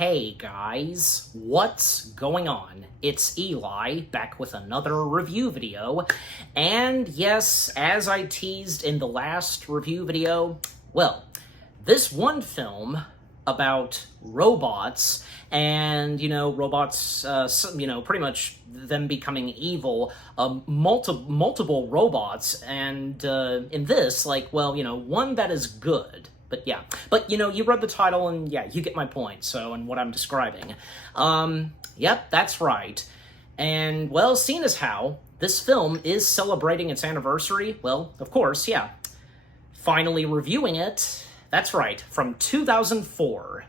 Hey guys, what's going on? It's Eli, back with another review video, and yes, as I teased in the last review video, well, this one film about robots and, robots, pretty much them becoming evil, multiple robots, and in this, one that is good. But yeah, you read the title and yeah, you get my point, and what I'm describing. Yep, that's right. And, well, seeing as how this film is celebrating its anniversary, well, of course, yeah, finally reviewing it, that's right, from 2004,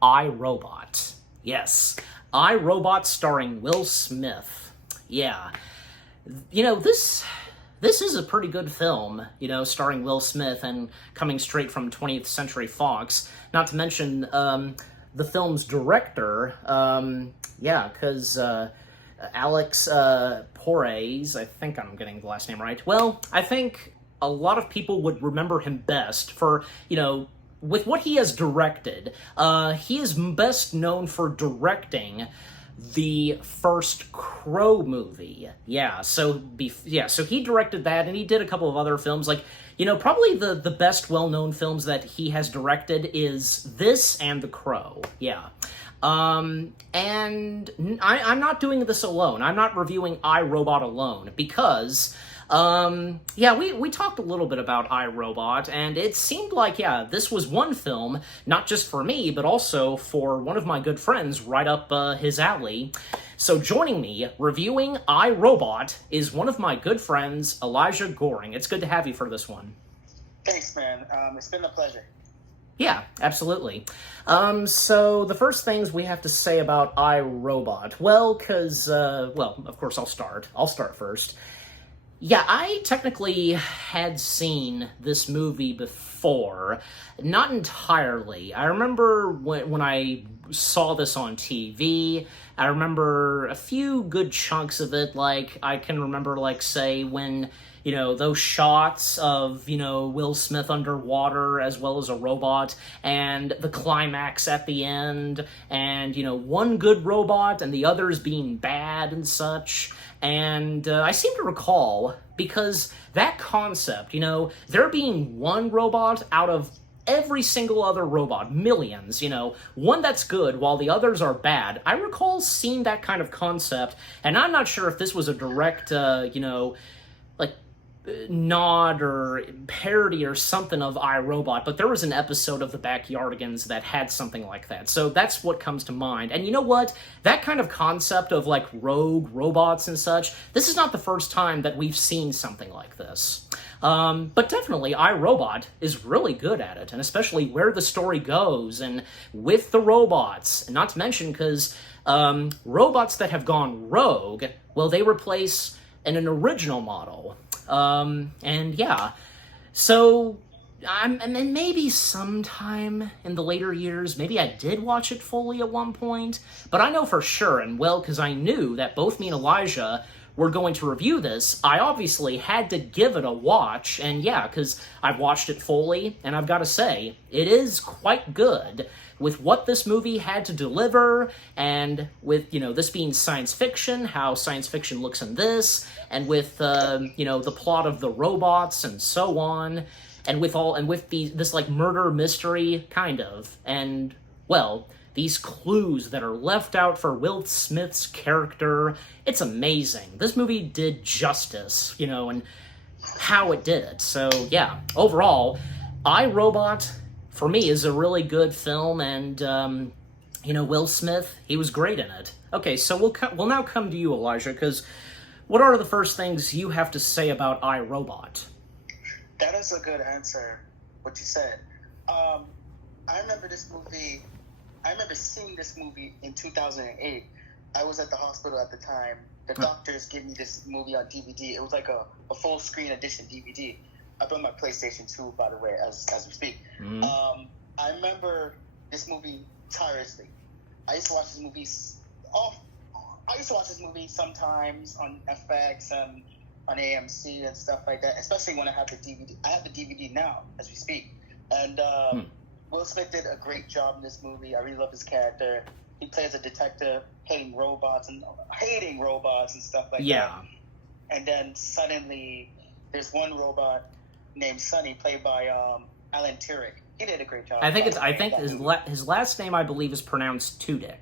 I, Robot. Yes, I, Robot starring Will Smith. Yeah, this is a pretty good film, starring Will Smith and coming straight from 20th Century Fox. Not to mention the film's director, because Alex Porres, I think I'm getting the last name right. Well, I think a lot of people would remember him best for, with what he has directed. He is best known for directing the first Crow movie. So he directed that, and he did a couple of other films. Probably the best well-known films that he has directed is this and The Crow. And I'm not doing this alone. I'm not reviewing I, Robot alone, because we talked a little bit about I, Robot, and it seemed like, this was one film, not just for me, but also for one of my good friends right up his alley. So joining me, reviewing I, Robot, is one of my good friends, Elijah Goring. It's good to have you for this one. Thanks, man. It's been a pleasure. Yeah, absolutely. So the first things we have to say about I, Robot, of course I'll start first. Yeah, I technically had seen this movie before, not entirely. I remember when I saw this on TV, I remember a few good chunks of it, I can remember, say, when, those shots of, Will Smith underwater as well as a robot, and the climax at the end, and, one good robot and the others being bad and such. And I seem to recall, because that concept, there being one robot out of every single other robot, millions, one that's good while the others are bad. I recall seeing that kind of concept, and I'm not sure if this was a direct, nod or parody or something of I, Robot, but there was an episode of the Backyardigans that had something like that. So that's what comes to mind. And you know what? That kind of concept of rogue robots and such, this is not the first time that we've seen something like this. But definitely I, Robot is really good at it, and especially where the story goes and with the robots. And not to mention, because robots that have gone rogue, well, they replace an original model. So and then maybe sometime in the later years, maybe I did watch it fully at one point, but I know for sure, and because I knew that both me and Elijah were going to review this, I obviously had to give it a watch, and because I've watched it fully, and I've got to say, it is quite good with what this movie had to deliver, and with, this being science fiction, how science fiction looks in this, and with, the plot of the robots and so on, and with this murder mystery, kind of, and, these clues that are left out for Will Smith's character. It's amazing. This movie did justice, and how it did it. So, overall, I, Robot, for me, is a really good film, and, Will Smith, he was great in it. Okay, so we'll now come to you, Elijah, because what are the first things you have to say about I, Robot? That is a good answer, what you said. I remember seeing this movie in 2008. I was at the hospital at the time. The doctors gave me this movie on DVD. It was like a full screen edition DVD. Up on my PlayStation 2, by the way, as we speak. Mm-hmm. I remember this movie tirelessly. I used to watch this movie sometimes on FX and on AMC and stuff like that, especially when I have the DVD. I have the DVD now, as we speak. And Will Smith did a great job in this movie. I really love his character. He plays a detective hating robots and stuff like that. Yeah. And then suddenly, there's one robot named Sonny, played by Alan Tudyk. He did a great job. I think his last name, I believe, is pronounced Tudyk.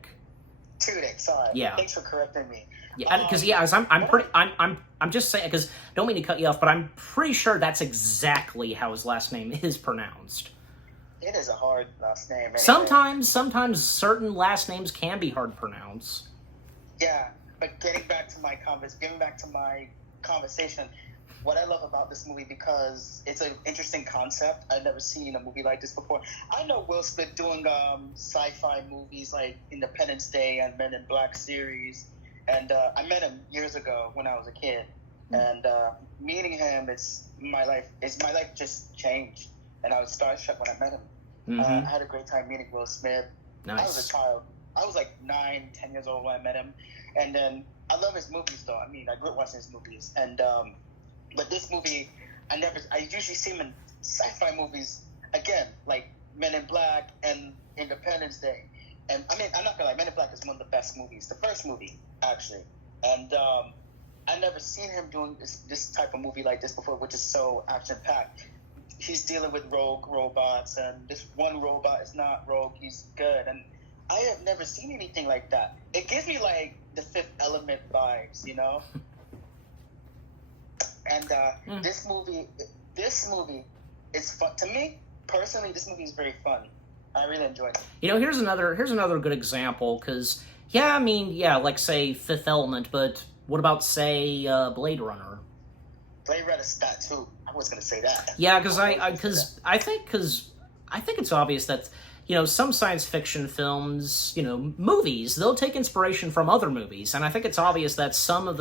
Tudyk, sorry. Yeah. Thanks for correcting me. Yeah, because I'm just saying, because don't mean to cut you off, but I'm pretty sure that's exactly how his last name is pronounced. It is a hard last name. Anyway. Sometimes certain last names can be hard to pronounce. Yeah, but getting back to my conversation, what I love about this movie, because it's an interesting concept. I've never seen a movie like this before. I know Will Smith doing sci-fi movies like Independence Day and Men in Black series, and I met him years ago when I was a kid, and meeting him, my life just changed, and I was starstruck when I met him. I had a great time meeting Will Smith. Nice. I was a child. I was like 9, 10 years old when I met him, and then I love his movies though. I mean, I grew up watching his movies, and but this movie, I usually see him in sci-fi movies again, like Men in Black and Independence Day. And I mean, I'm not gonna lie, Men in Black is one of the best movies, the first movie actually. And I've never seen him doing this type of movie like this before, which is so action-packed. He's dealing with rogue robots, and this one robot is not rogue, he's good. And I have never seen anything like that. It gives me like the Fifth Element vibes, you know? And this movie is fun. To me, personally, this movie is very fun. I really enjoyed it. You know, here's another good example, because, like, say, Fifth Element, but what about, say, Blade Runner? Blade Runner's that, too. I was going to say that. Yeah, because I think it's obvious that, you know, some science fiction films, you know, movies, they'll take inspiration from other movies, and I think it's obvious that some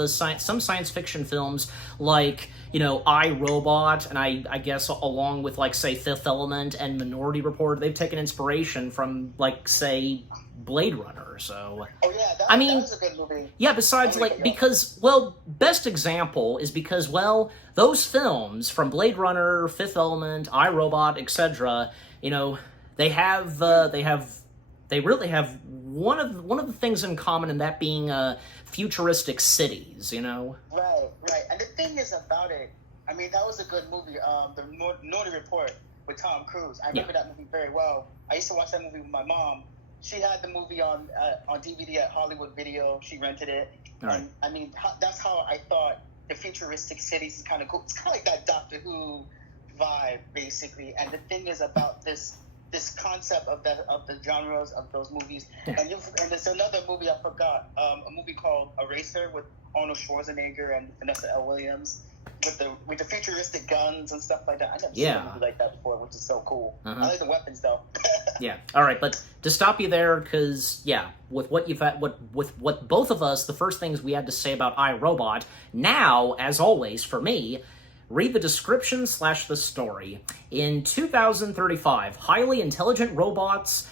science fiction films, like, you know, I, Robot, and I guess along with, like, say, Fifth Element and Minority Report, they've taken inspiration from, like, say, Blade Runner, so... Oh, yeah, that was a good movie. Yeah, besides, like, because, well, best example is because, well, those films from Blade Runner, Fifth Element, I, Robot, etc., you know, they really have one of the things in common, and that being futuristic cities, you know? Right. And the thing is about it, I mean, that was a good movie, the Minority Report with Tom Cruise. I remember that movie very well. I used to watch that movie with my mom. She had the movie on DVD at Hollywood Video. She rented it. Right. And, I mean, that's how I thought the futuristic cities is kind of cool. It's kind of like that Doctor Who vibe, basically. And the thing is about this concept of the genres of those movies. And there's another movie I forgot, a movie called Eraser with Arnold Schwarzenegger and Vanessa L. Williams with the futuristic guns and stuff like that. I never seen a movie like that before, which is so cool. I like the weapons though. Yeah. All right, but to stop you there, because with what both of us, the first things we had to say about iRobot. Now, as always, for me, read the description / the story. In 2035, highly intelligent robots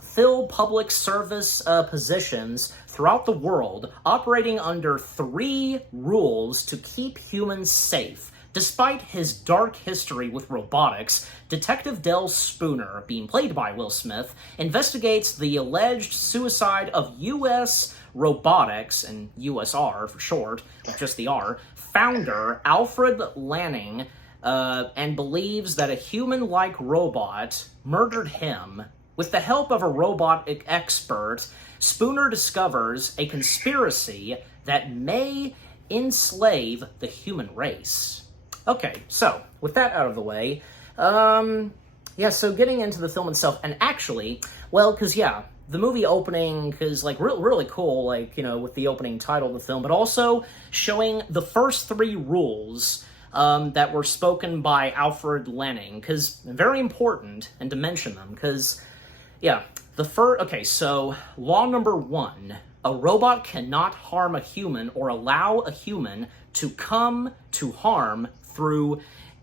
fill public service positions throughout the world, operating under 3 rules to keep humans safe. Despite his dark history with robotics, Detective Del Spooner, being played by Will Smith, investigates the alleged suicide of U.S. robotics, and USR for short, with just the R, founder Alfred Lanning, and believes that a human-like robot murdered him. With the help of a robot expert, Spooner discovers a conspiracy that may enslave the human race. Okay, so, with that out of the way, so getting into the film itself, and actually, well, because, the movie opening is, like, really cool, like, you know, with the opening title of the film, but also showing the first 3 rules that were spoken by Alfred Lanning, because very important, and to mention them, because, so, law number 1, a robot cannot harm a human or allow a human to come to harm through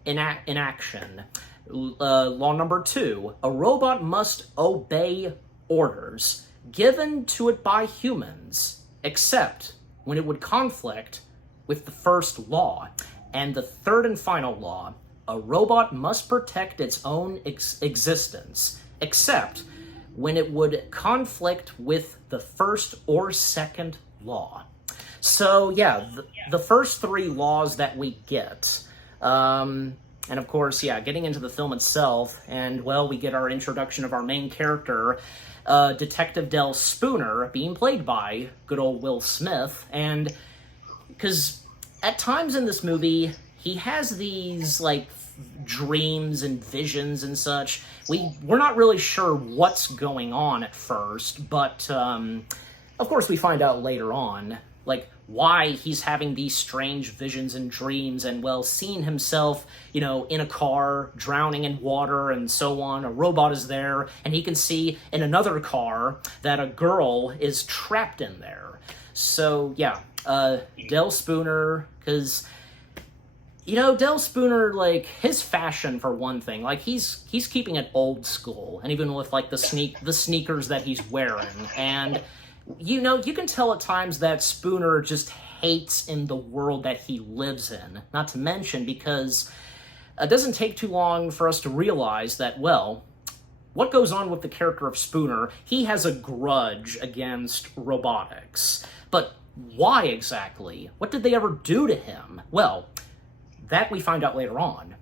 inaction. Law number 2, a robot must obey orders given to it by humans, except when it would conflict with the first law. And the third and final law, a robot must protect its own existence, except when it would conflict with the first or second law. So, yeah, the first three laws that we get, and of course, yeah, getting into the film itself, and, well, we get our introduction of our main character, Detective Del Spooner, being played by good old Will Smith, and because at times in this movie, he has these, like, dreams and visions and such. We're not really sure what's going on at first, but, of course, we find out later on, like, why he's having these strange visions and dreams, and, well, seeing himself, in a car, drowning in water, and so on. A robot is there, and he can see in another car that a girl is trapped in there. So, yeah, Del Spooner, because, Del Spooner, like, his fashion, for one thing, like, he's keeping it old school, and even with, like, the sneakers that he's wearing, and you can tell at times that Spooner just hates in the world that he lives in. Not to mention because it doesn't take too long for us to realize that, well, what goes on with the character of Spooner, he has a grudge against robotics. But why exactly? What did they ever do to him? Well, that we find out later on.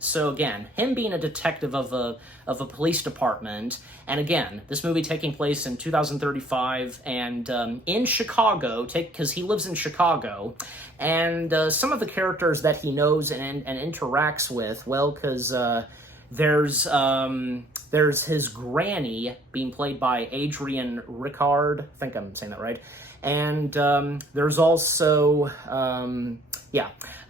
So again, him being a detective of a police department, and again, this movie taking place in 2035, and in Chicago, because he lives in Chicago, and some of the characters that he knows and interacts with, well, because there's his granny being played by Adrienne Ricard, I think I'm saying that right, and there's also,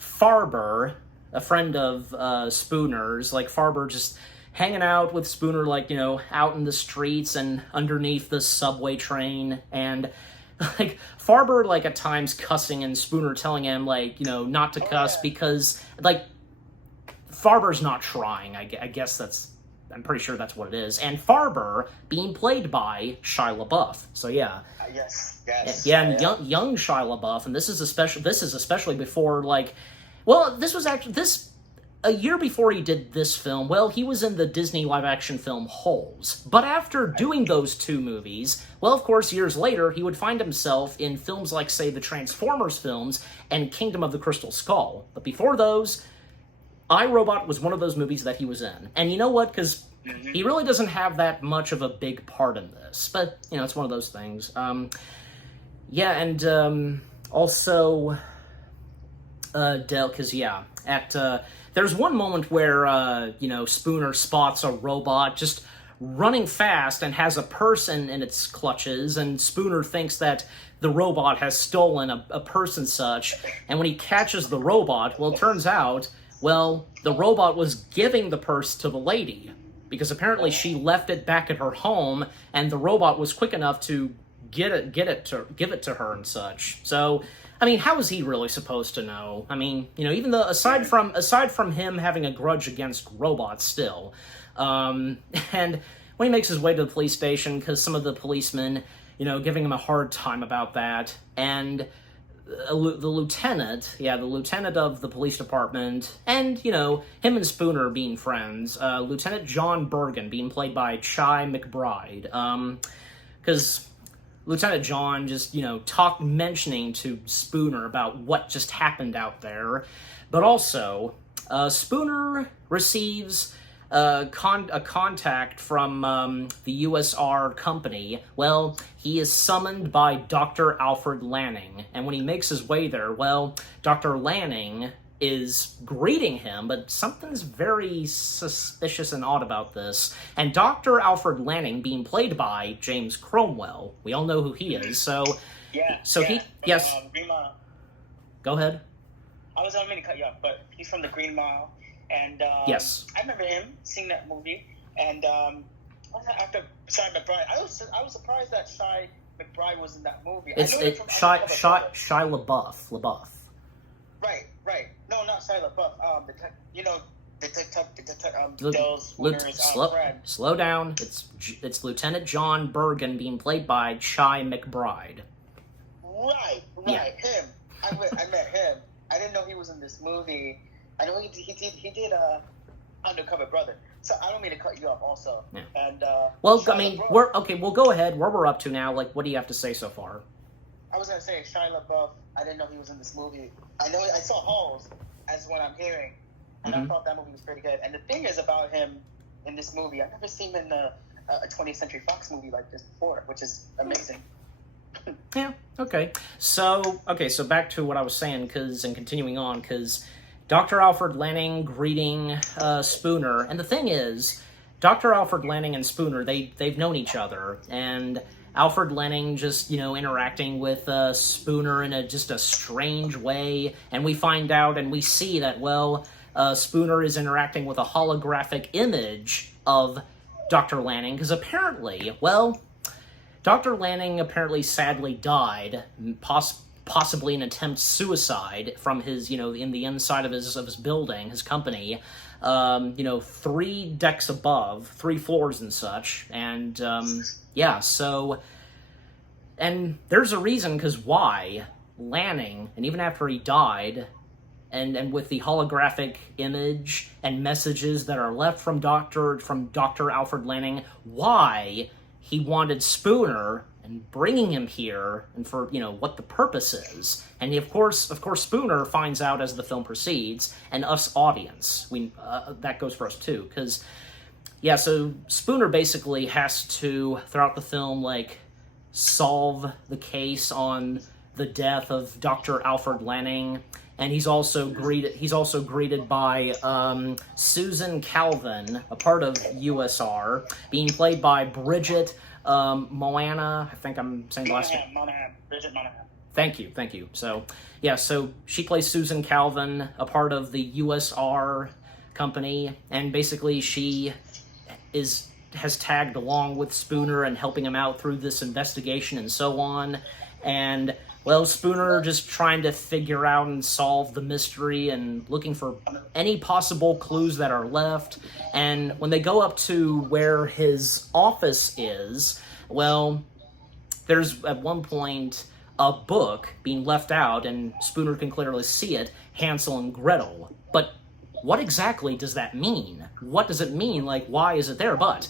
Farber, a friend of Spooner's, like Farber just hanging out with Spooner, like, out in the streets and underneath the subway train, and, like, Farber, like, at times cussing, and Spooner telling him, like, not to cuss, because, like, Farber's not trying, I guess I'm pretty sure that's what it is, and Farber being played by Shia LaBeouf, so yeah. Yes. Yeah, and young Shia LaBeouf, and this is especially before, like, well, a year before he did this film, well, he was in the Disney live-action film Holes. But after doing those two movies, well, of course, years later, he would find himself in films like, say, the Transformers films and Kingdom of the Crystal Skull. But before those, I, Robot was one of those movies that he was in. And you know what? Because he really doesn't have that much of a big part in this. But, it's one of those things. Also... Del, because, there's one moment where, Spooner spots a robot just running fast and has a purse in its clutches, and Spooner thinks that the robot has stolen a purse and such, and when he catches the robot, well, it turns out, well, the robot was giving the purse to the lady, because apparently she left it back at her home, and the robot was quick enough to give it to her and such. So, I mean, how is he really supposed to know? I mean, even though aside from him having a grudge against robots still, and when he makes his way to the police station, because some of the policemen, giving him a hard time about that, and the lieutenant of the police department, and, him and Spooner being friends, Lieutenant John Bergen being played by Chi McBride, because Lieutenant John just, mentioning to Spooner about what just happened out there. But also, Spooner receives a contact from the USR company. Well, he is summoned by Dr. Alfred Lanning. And when he makes his way there, well, Dr. Lanning is greeting him, but something's very suspicious and odd about this. And Dr. Alfred Lanning being played by James Cromwell. We all know who he is, so... Yes. Green Mile. Go ahead. I don't mean to cut you off, but he's from the Green Mile, and yes. I remember him seeing that movie, and after Shia McBride, I was surprised that Shia McBride was in that movie. Shia LaBeouf. Right. No, not Shia LaBeouf. Friend. Slow down. It's Lieutenant John Bergen being played by Chi McBride. Right. Yeah. Him. I met him. I didn't know he was in this movie. I know he did Undercover Brother. So I don't mean to cut you off also. Yeah. And Well, Shia I mean, LaBeouf, we'll go ahead. Where we're up to now, like, what do you have to say so far? I was gonna say Shia LaBeouf. I didn't know he was in this movie. I know I saw Halls as what I'm hearing, and I thought that movie was pretty good. And the thing is about him in this movie, I've never seen him in a 20th Century Fox movie like this before, which is amazing. Yeah. Okay. So back to what I was saying, and continuing on, because Dr. Alfred Lanning greeting Spooner, and the thing is, Dr. Alfred Lanning and Spooner, they've known each other, and Alfred Lanning just, interacting with Spooner in just a strange way, and we find out and we see that, well, Spooner is interacting with a holographic image of Dr. Lanning, because apparently, well, Dr. Lanning apparently sadly died, possibly an attempt suicide from his, in the inside of his building, his company, 3 decks above, 3 floors and such, and, so, and there's a reason, because why Lanning, and even after he died, and with the holographic image and messages that are left from Dr. Alfred Lanning, why he wanted Spooner and bringing him here, and for, what the purpose is. And of course Spooner finds out as the film proceeds, and us audience, that goes for us too, because, so Spooner basically has to, throughout the film, solve the case on the death of Dr. Alfred Lanning, and he's also greeted by Susan Calvin, a part of USR, being played by Bridget Moana. I think I'm saying the last name. Bridget Monahan. Thank you. So she plays Susan Calvin, a part of the USR company, and basically she has tagged along with Spooner and helping him out through this investigation and so on. And, well, Spooner just trying to figure out and solve the mystery and looking for any possible clues that are left. And when they go up to where his office is, well, there's at one point a book being left out, and Spooner can clearly see it, Hansel and Gretel. But what exactly does that mean? What does it mean? Why is it there? But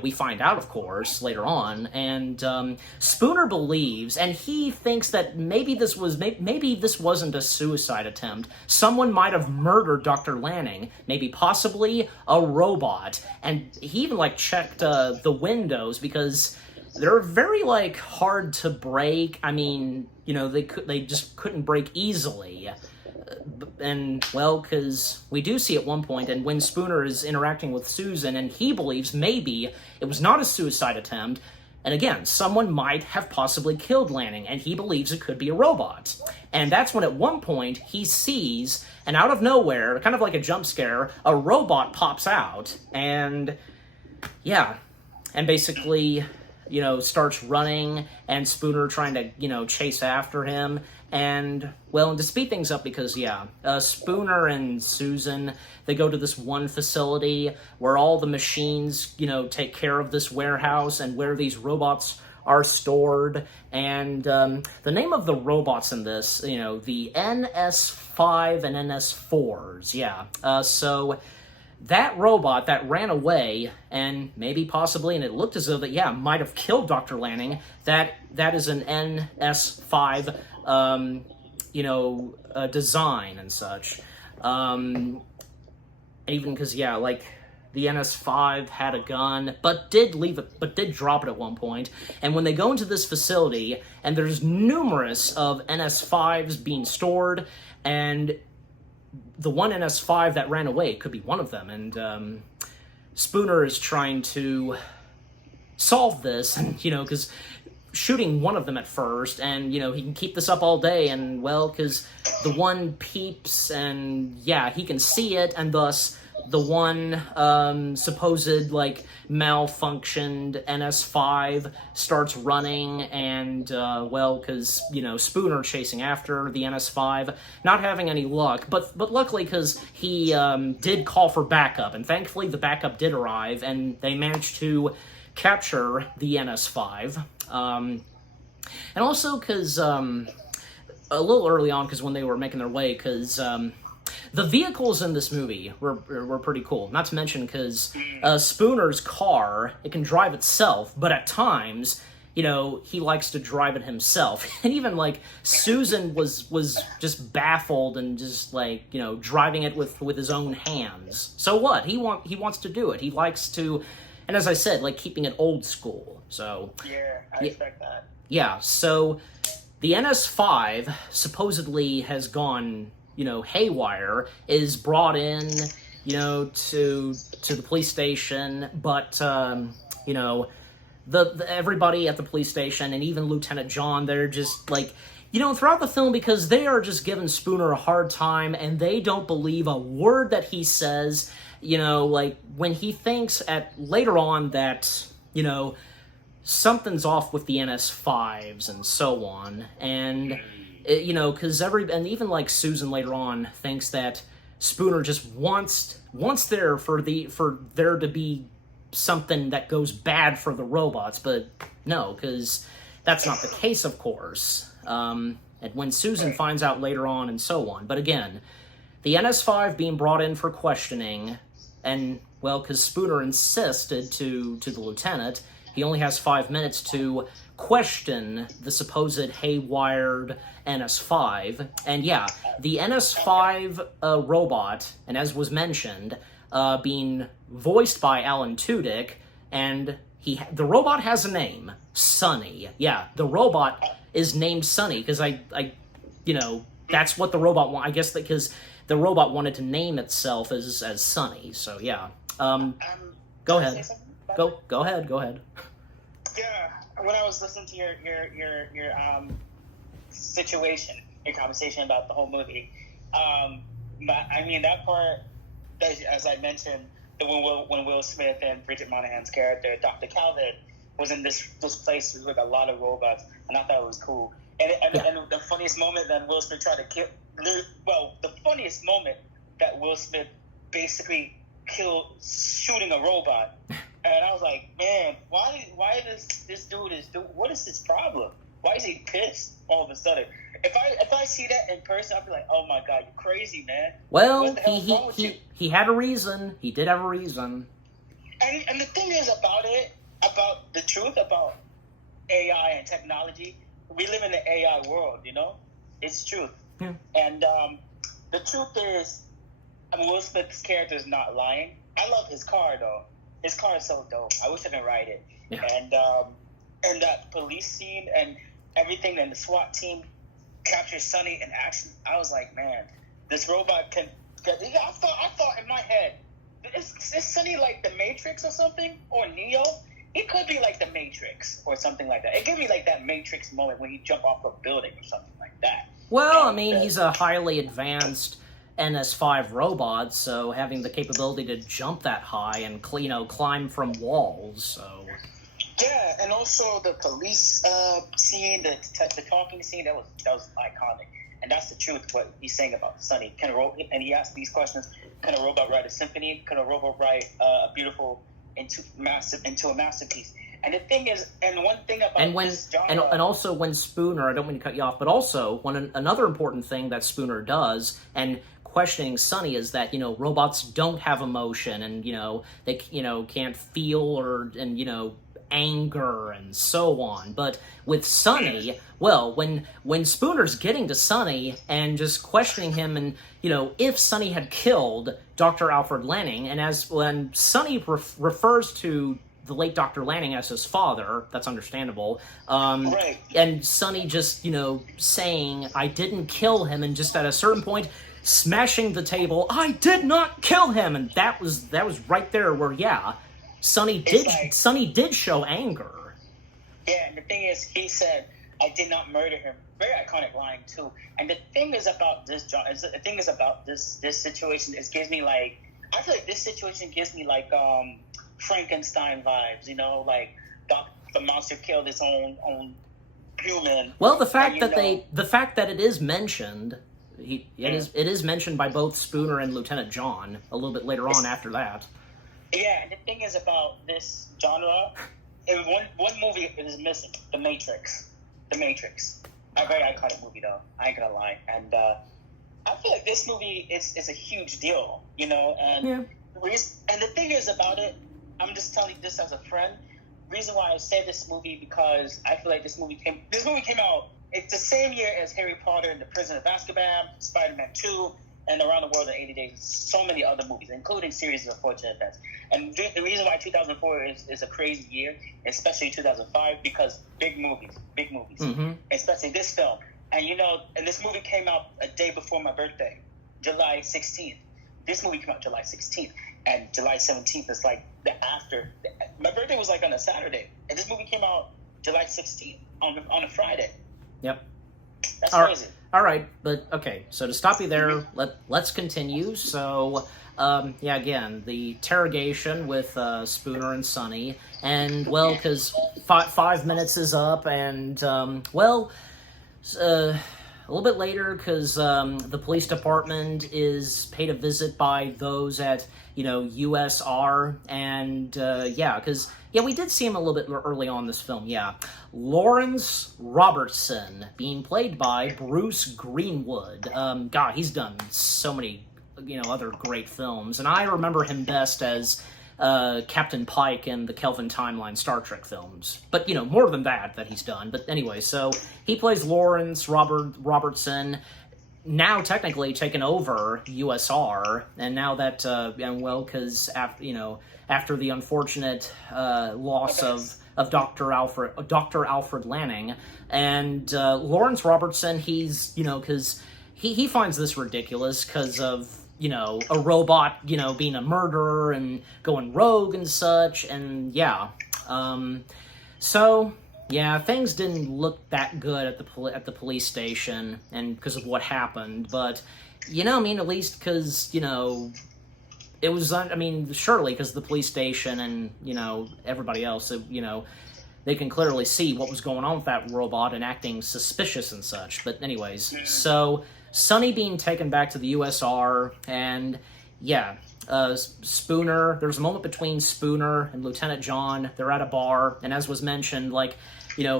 we find out, of course, later on, and Spooner believes, and he thinks that maybe this wasn't a suicide attempt. Someone might have murdered Dr. Lanning, maybe possibly a robot, and he even checked the windows, because they're very hard to break. I mean, they just couldn't break easily. And, well, because we do see at one point, and when Spooner is interacting with Susan, and he believes maybe it was not a suicide attempt, and again, someone might have possibly killed Lanning, and he believes it could be a robot. And that's when at one point he sees, and out of nowhere, kind of like a jump scare, a robot pops out, and and basically, starts running, and Spooner trying to, chase after him. And, well, and to speed things up, because, Spooner and Susan, they go to this one facility where all the machines, take care of this warehouse and where these robots are stored. And the name of the robots in this, the NS5 and NS4s, so that robot that ran away, and maybe possibly, and it looked as though that, might have killed Dr. Lanning, that is an NS5 design and such. Even because, the NS5 had a gun, but did drop it at one point. And when they go into this facility, and there's numerous of NS5s being stored, and the one NS5 that ran away could be one of them. And Spooner is trying to solve this, and, because shooting one of them at first, and, he can keep this up all day, and, well, because the one peeps, and, he can see it, and thus the one supposed, malfunctioned NS5 starts running, and, well, because, Spooner chasing after the NS5, not having any luck, but luckily, because he did call for backup, and thankfully the backup did arrive, and they managed to capture the NS5. And also because a little early on, because when they were making their way, because The vehicles in this movie were pretty cool. Not to mention because Spooner's car, it can drive itself, but at times, he likes to drive it himself. And even like Susan was just baffled and just like driving it with his own hands. So what? He wants to do it. He likes to, and as I said, like keeping it old school. So yeah, I expect that. Yeah. So the NS5 supposedly has gone haywire, is brought in to the police station, but the everybody at the police station and even Lieutenant John, they're just like throughout the film, because they are just giving Spooner a hard time and they don't believe a word that he says. Like when he thinks later on that something's off with the NS5s and so on, and because and even like Susan later on thinks that Spooner just wants there for there to be something that goes bad for the robots, but no, because that's not the case, of course. And when Susan finds out later on and so on, but again, the NS5 being brought in for questioning, and well, because Spooner insisted to the lieutenant, he only has 5 minutes to question the supposed haywired NS5. And yeah, the NS5 robot, and as was mentioned, being voiced by Alan Tudyk, and the robot has a name, Sonny. Yeah, the robot is named Sonny because that's what the robot I guess because the robot wanted to name itself as Sonny. So yeah. Go ahead. Go ahead. Yeah, when I was listening to your situation, your conversation about the whole movie, but I mean that part, as I mentioned, when Will Smith and Bridget Monahan's character, Dr. Calvin, was in this place with a lot of robots, and I thought it was cool. And the funniest moment that Will Smith tried to kill, the funniest moment that Will Smith basically killed shooting a robot. And I was like, man, why does this dude what is his problem? Why is he pissed all of a sudden? If I see that in person, I'd be like, oh my God, you're crazy, man. Well, he had a reason. He did have a reason. And the thing is about the truth about AI and technology, we live in the AI world, It's truth. Yeah. And the truth is, Will Smith's character is not lying. I love his car, though. His car is so dope. I wish I could ride it. Yeah. And that police scene and everything, and the SWAT team captures Sonny in action. I was like, man, this robot can. I thought in my head, is Sonny like the Matrix or something, or Neo? He could be like the Matrix or something like that. It gave me like that Matrix moment when he jumped off a building or something like that. Well, I mean, he's a highly advanced NS5 robot, so having the capability to jump that high and climb from walls, so yeah. And also the police scene, the talking scene, that was iconic, and that's the truth what he's saying about Sonny. And he asked these questions: can a robot write a symphony? Can a robot write a beautiful into a masterpiece? And the thing is, and one thing about this genre, and also when Spooner, I don't mean to cut you off, but also another important thing that Spooner does, and questioning Sonny, is that robots don't have emotion, and they can't feel anger and so on. But with Sonny, well, when Spooner's getting to Sonny and just questioning him, and if Sonny had killed Dr. Alfred Lanning, and when Sonny refers to the late Dr. Lanning as his father, that's understandable. Right. And Sonny just, saying, I didn't kill him, and just at a certain point, smashing the table, I did not kill him! And that was right there where, yeah, Sonny did show anger. Yeah, and the thing is, he said, I did not murder him. Very iconic line, too. And the thing is about this situation, it gives me like, I feel like this situation gives me like, Frankenstein vibes, like the monster killed his own human. Well, the fact that it is mentioned, it is mentioned by both Spooner and Lieutenant John a little bit later on after that. Yeah, and the thing is about this genre, one movie is missing: The Matrix. The Matrix, a very iconic movie though. I ain't gonna lie, and I feel like this movie is a huge deal, and Yeah. and the thing is about it, I'm just telling you this as a friend. Reason why I say this movie because I feel like this movie came out. It's the same year as Harry Potter and the Prison of Azkaban, Spider-Man 2, and Around the World in 80 Days. So many other movies, including series of unfortunate events. And the reason why 2004 is a crazy year, especially 2005, because big movies, Mm-hmm. especially this film. And and this movie came out a day before my birthday, July 16th. This movie came out July 16th, and July 17th is like the after. My birthday was like on a Saturday, and this movie came out July 16th on a Friday. Yep. That's All crazy. All right, but okay. So to stop you there, let's continue. So, again, the interrogation with Spooner and Sonny, and well, because 5 minutes is up, and a little bit later, because the police department is paid a visit by those at USR, and because we did see him a little bit early on in this film. Yeah, Lawrence Robertson, being played by Bruce Greenwood. God, he's done so many other great films, and I remember him best as Captain Pike in the Kelvin Timeline Star Trek films. But, more than that he's done. But anyway, so he plays Lawrence Robertson, now technically taken over USR, and now that, because after the unfortunate loss of Dr. Alfred Lanning, and Lawrence Robertson, he's, because he finds this ridiculous because of a robot, being a murderer and going rogue and such, and things didn't look that good at the police station, and because of what happened, but, at least because, it was, surely because the police station and, everybody else, they can clearly see what was going on with that robot and acting suspicious and such, but anyways, so Sonny being taken back to the USR, and Spooner, there's a moment between Spooner and Lieutenant John. They're at a bar, and as was mentioned,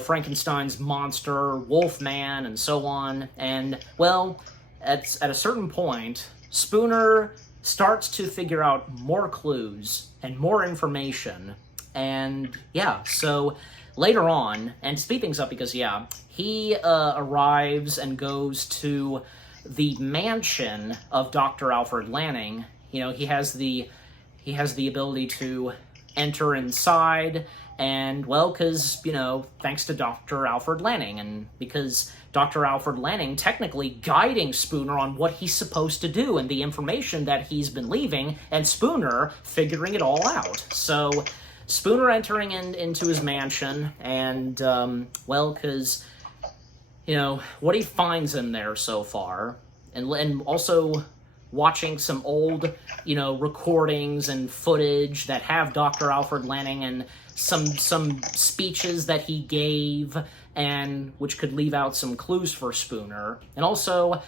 Frankenstein's monster, Wolfman, and so on, and, at a certain point, Spooner starts to figure out more clues and more information, and, so later on, and to speed things up because, he arrives and goes to the mansion of Dr. Alfred Lanning. He has the ability to enter inside, and, because, thanks to Dr. Alfred Lanning, and because Dr. Alfred Lanning technically guiding Spooner on what he's supposed to do and the information that he's been leaving, and Spooner figuring it all out. So, Spooner entering into his mansion, and, because what he finds in there so far, and also watching some old, recordings and footage that have Dr. Alfred Lanning and some speeches that he gave, and which could leave out some clues for Spooner, and also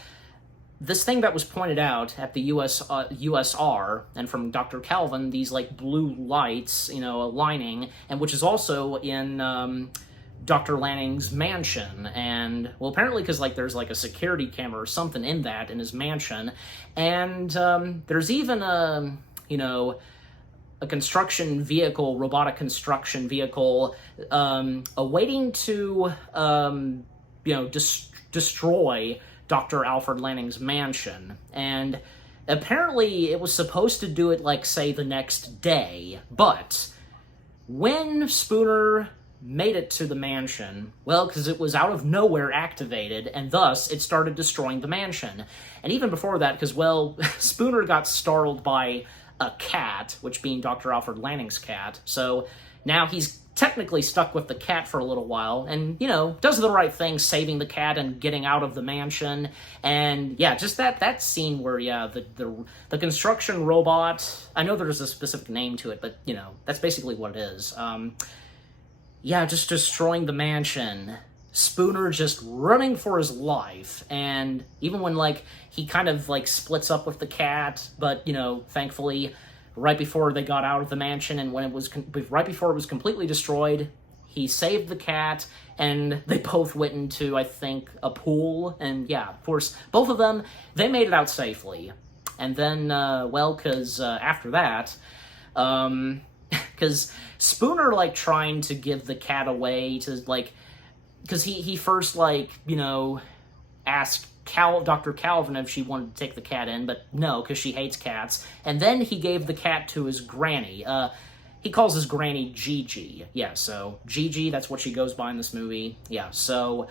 this thing that was pointed out at the USR, and from Dr. Calvin, these blue lights, aligning, and which is also in Dr. Lanning's mansion, and, apparently because, there's, a security camera or something in his mansion, and, there's even a construction vehicle, robotic construction vehicle, awaiting to, destroy Dr. Alfred Lanning's mansion, and apparently it was supposed to do it, say, the next day, but when Spooner made it to the mansion, because it was out of nowhere activated, and thus it started destroying the mansion. And even before that, because, Spooner got startled by a cat, which being Dr. Alfred Lanning's cat, so now he's technically stuck with the cat for a little while, and, does the right thing, saving the cat and getting out of the mansion, and, just that scene where, the construction robot, I know there's a specific name to it, but, that's basically what it is, just destroying the mansion, Spooner just running for his life, and even when, he kind of, splits up with the cat, but, thankfully, right before they got out of the mansion, and when it was, right before it was completely destroyed, he saved the cat, and they both went into, I think, a pool. And yeah, of course, both of them, they made it out safely. And then, because after that, because Spooner, like, trying to give the cat away to, like, because he first, like, asked Dr. Calvin if she wanted to take the cat in, but no, because she hates cats. And then he gave the cat to his granny. He calls his granny Gigi. Yeah, so Gigi, that's what she goes by in this movie. Yeah, so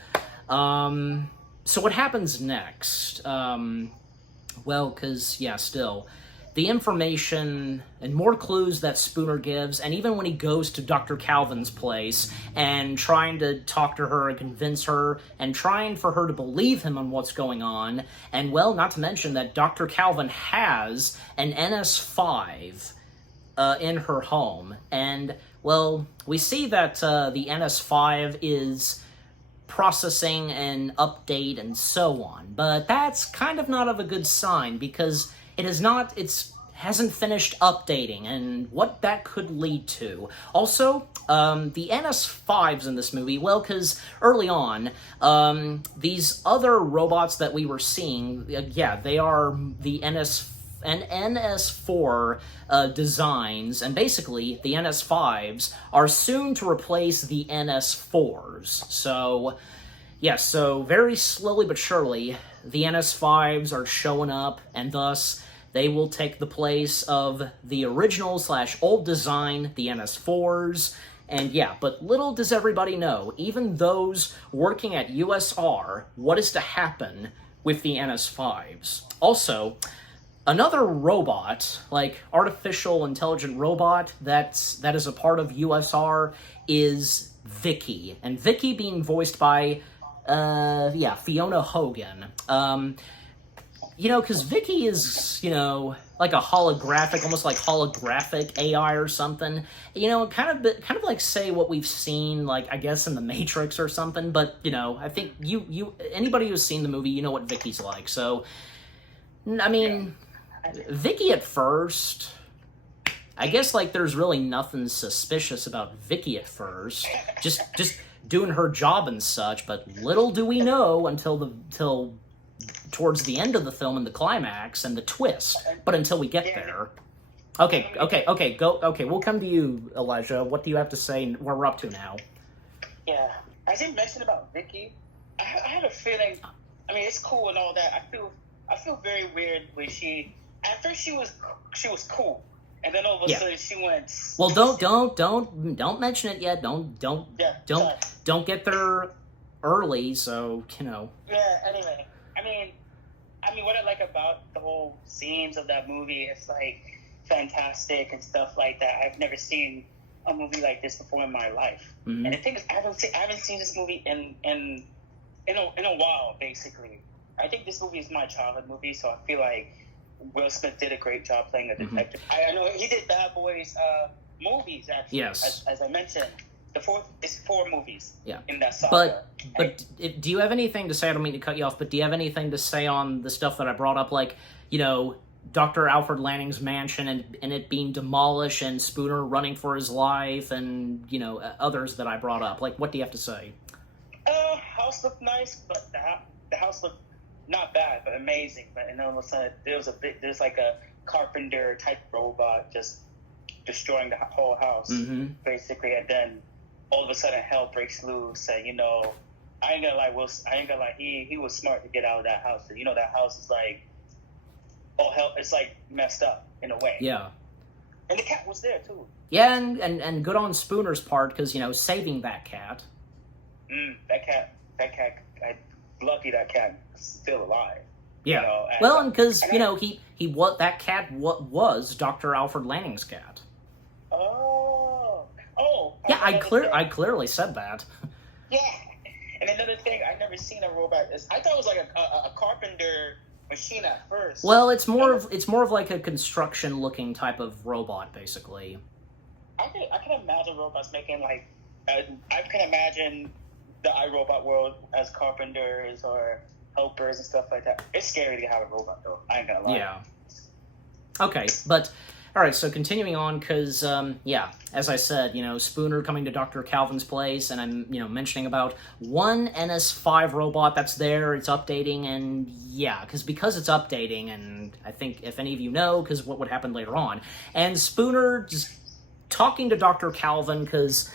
what happens next? Because, yeah, still, the information and more clues that Spooner gives, and even when he goes to Dr. Calvin's place and trying to talk to her and convince her and trying for her to believe him on what's going on, and, well, not to mention that Dr. Calvin has an NS5 in her home, and, well, we see that the NS5 is processing and update and so on, but that's kind of not of a good sign, because it hasn't finished updating, and what that could lead to. Also, the NS5s in this movie, well, because early on, these other robots that we were seeing, they are the NS4 designs, and basically, the NS5s are soon to replace the NS4s. So, yeah, so very slowly but surely, the NS5s are showing up, and thus they will take the place of the original/old design, the NS4s. And yeah, but little does everybody know, even those working at USR, what is to happen with the NS5s. Also, another robot, like artificial intelligent robot, that is a part of USR is Vicky. And Vicky being voiced by, Fiona Hogan. Because Vicky is, like a holographic, almost like holographic AI or something. Kind of like, say, what we've seen, like, I guess in The Matrix or something. But, I think anybody who's seen the movie, you know what Vicky's like. So, I mean, Vicky at first, I guess, like, there's really nothing suspicious about Vicky at first. Just doing her job and such. But little do we know until towards the end of the film and the climax and the twist. But until we get there. Okay, we'll come to you, Elijah. What do you have to say where we're up to now? Yeah, as you mentioned about Vicky, I had a feeling, I mean, it's cool and all that. I feel very weird when at first she was cool. And then all of a sudden she went. Well, don't mention it yet. Don't get there early. So Yeah. Anyway, I mean, what I like about the whole scenes of that movie, it's like fantastic and stuff like that. I've never seen a movie like this before in my life. Mm-hmm. And the thing is, I haven't seen this movie in a while. Basically, I think this movie is my childhood movie, so I feel like Will Smith did a great job playing a detective. Mm-hmm. I know he did Bad Boys movies, actually. Yes. As I mentioned, it's 4 movies in that saga. But do you have anything to say? I don't mean to cut you off, but do you have anything to say on the stuff that I brought up, like, Dr. Alfred Lanning's mansion and it being demolished and Spooner running for his life and, others that I brought up? Like, what do you have to say? House looked nice, but the house looked not bad, but amazing. But and all of a sudden, there's like a carpenter type robot just destroying the whole house, basically. And then all of a sudden, hell breaks loose. And I ain't gonna lie, he was smart to get out of that house. That house is like, oh hell, it's like messed up in a way. Yeah. And the cat was there too. Yeah, and good on Spooner's part because saving that cat. That cat. Lucky that cat's still alive. Yeah. And because that cat was Dr. Alfred Lanning's cat. Oh. Yeah, I clearly said that. Yeah. And another thing, I've never seen a robot. I thought it was like a carpenter machine at first. Well, it's more of like a construction looking type of robot, basically. I can imagine robots making like. I can imagine the iRobot world as carpenters or helpers and stuff like that. It's scary to have a robot, though. I ain't gonna lie. Yeah. Okay, but All right, so continuing on, because, yeah, as I said, Spooner coming to Dr. Calvin's place, and I'm, mentioning about one NS5 robot that's there, it's updating, and yeah, because it's updating, and I think if any of you know, because what would happen later on, and Spooner just talking to Dr. Calvin, because,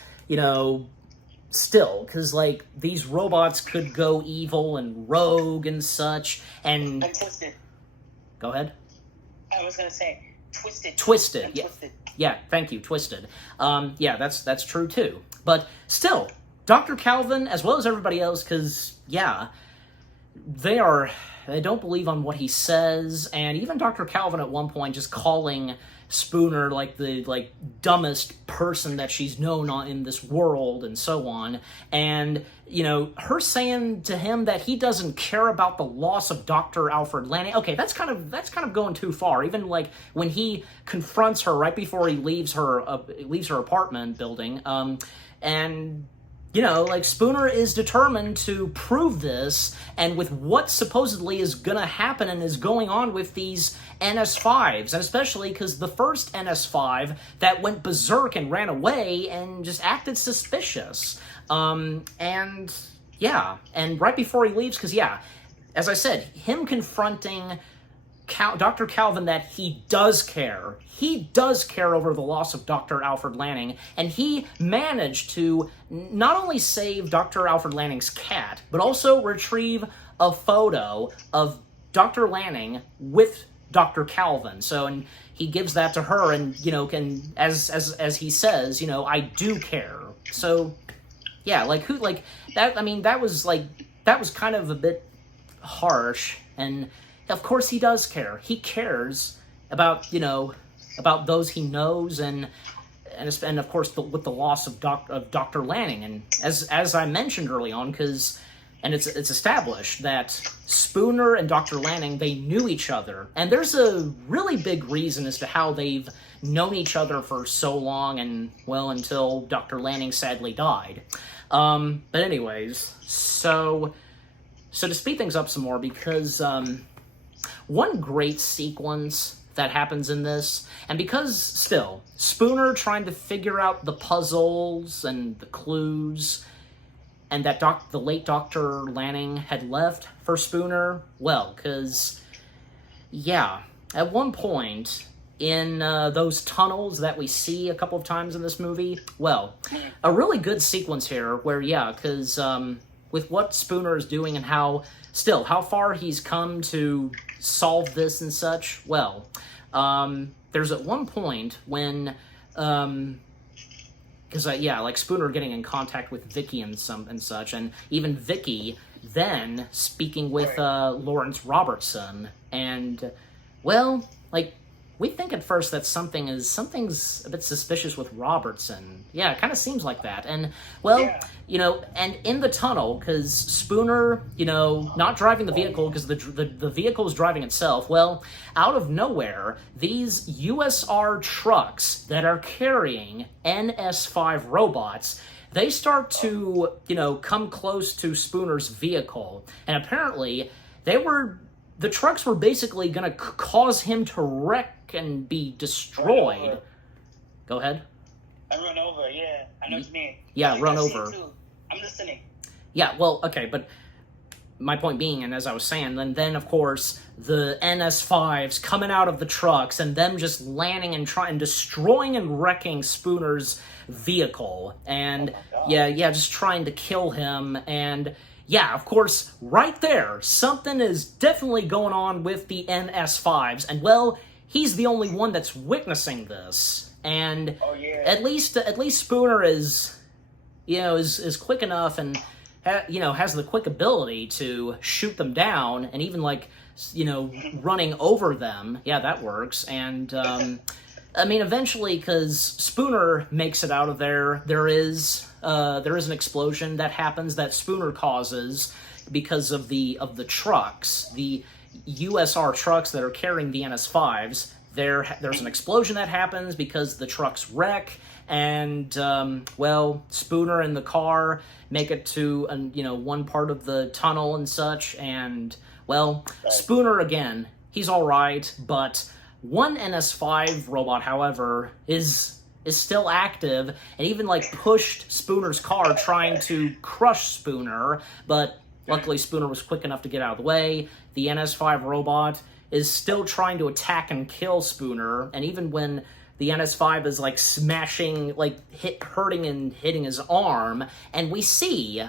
still, because, like, these robots could go evil and rogue and such, and... And twisted. Go ahead. I was going to say... Twisted. Yeah. Twisted. Yeah, thank you, Twisted. Yeah, that's true too. But still, Dr. Calvin, as well as everybody else, because, yeah, they don't believe on what he says, and even Dr. Calvin at one point just calling Spooner like the dumbest person that she's known in this world and so on, and her saying to him that he doesn't care about the loss of Dr. Alfred Lanning. Okay, that's kind of going too far. Even like when he confronts her right before he leaves her apartment building, and like Spooner is determined to prove this, and with what supposedly is gonna happen and is going on with these NS5s, and especially because the first NS5 that went berserk and ran away and just acted suspicious. And yeah, and right before he leaves, because yeah, as I said, him confronting Dr. Calvin that he does care. He does care over the loss of Dr. Alfred Lanning, and he managed to not only save Dr. Alfred Lanning's cat, but also retrieve a photo of Dr. Lanning with Dr. Calvin. So, and he gives that to her, and can as he says, I do care. So, yeah, that. I mean, that was kind of a bit harsh, and of course he does care. He cares about about those he knows, and of course with the loss of Dr. Lanning, and as I mentioned early on, and it's established that Spooner and Dr. Lanning, they knew each other, and there's a really big reason as to how they've known each other for so long, and well, until Dr. Lanning sadly died. But anyways, so to speed things up some more, because one great sequence that happens in this, and because still, Spooner trying to figure out the puzzles and the clues, and that the late Dr. Lanning had left for Spooner, well, because, yeah, at one point in those tunnels that we see a couple of times in this movie, well, a really good sequence here where, yeah, because with what Spooner is doing and how far he's come to solve this and such, well, there's at one point when, because like Spooner getting in contact with Vicky and such, and even Vicky then speaking with Lawrence Robertson, and well, like we think at first that something's a bit suspicious with Robertson. Yeah, it kind of seems like that. And, well, yeah. And in the tunnel, because Spooner, not driving the vehicle, because the vehicle is driving itself, well, out of nowhere, these USR trucks that are carrying NS5 robots, they start to, come close to Spooner's vehicle. And apparently, the trucks were basically going to cause him to wreck and be destroyed. Go ahead. I run over, yeah. I know what you mean. Yeah, run over. I'm listening. Yeah, well, okay, but my point being, and as I was saying, then of course, the NS5s coming out of the trucks and them just landing and destroying and wrecking Spooner's vehicle. And, just trying to kill him, and... yeah, of course, right there, something is definitely going on with the NS5s, and well, he's the only one that's witnessing this, and at least Spooner is quick enough and has the quick ability to shoot them down, and even running over them. Yeah, that works, and I mean, eventually, because Spooner makes it out of there, there is an explosion that happens that Spooner causes because of the trucks, the USR trucks that are carrying the NS5s. There's an explosion that happens because the trucks wreck, and Spooner and the car make it to one part of the tunnel and such, and Spooner again, he's all right, but One NS5 robot, however, is still active and even like pushed Spooner's car trying to crush Spooner, but luckily Spooner was quick enough to get out of the way. The NS5 robot is still trying to attack and kill Spooner, and even when the NS5 is like smashing, like hurting and hitting his arm, and we see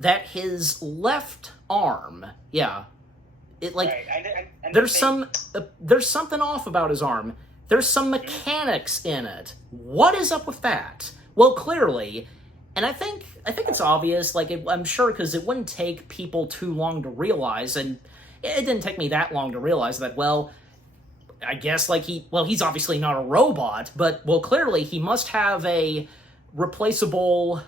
that his left arm, it like there's something off about his arm. There's some mechanics in it. What is up with that? Well, clearly, and I think it's obvious. Like I'm sure because it wouldn't take people too long to realize, and it didn't take me that long to realize that. Well, I guess like he's obviously not a robot, but well, clearly he must have a replaceable,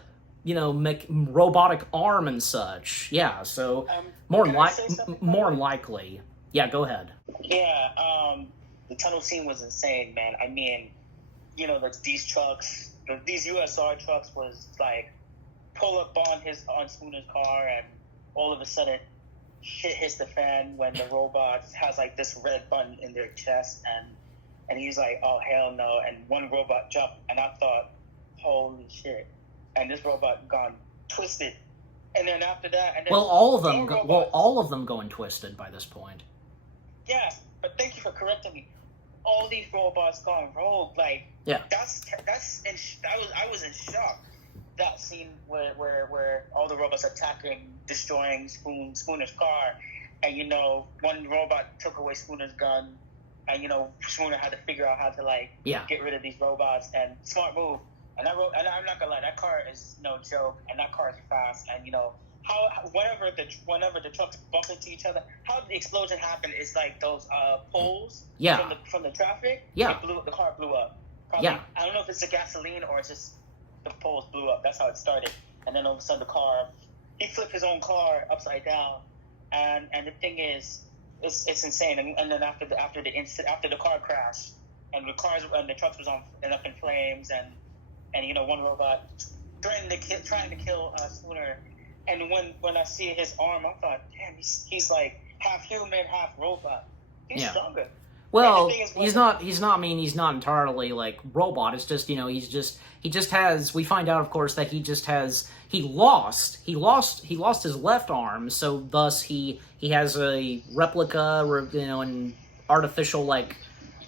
robotic arm and such. Yeah, so more than likely. Yeah, go ahead. Yeah, the tunnel scene was insane, man. I mean, these trucks, these USR trucks was like pull up on Spooner's car, and all of a sudden shit hits the fan when the robot has like this red button in their chest, and he's like, oh hell no, and one robot jumped, and I thought, holy shit, and this robot gone twisted, and then after that, and then all of them going twisted by this point. Yeah, but thank you for correcting me. All these robots gone rogue, like I was in shock. That scene where all the robots attacking, destroying Spooner's car, and one robot took away Spooner's gun, and Spooner had to figure out how to get rid of these robots, and smart move. And I'm not gonna lie, that car is no joke, and that car is fast, and how whenever the trucks bump into each other, how the explosion happened is like those poles from the traffic. Yeah, the car blew up. Probably, yeah, I don't know if it's the gasoline or it's just the poles blew up. That's how it started. And then all of a sudden he flipped his own car upside down. And the thing is, it's insane. And then after the car crash, and the trucks was up in flames, and one robot trying to kill Spooner. And when I see his arm, I thought, damn, he's like half human, half robot. He's stronger. Well, he's not. I mean, he's not entirely like robot. It's just he just has. We find out, of course, that he lost his left arm. So thus he has a replica, an artificial like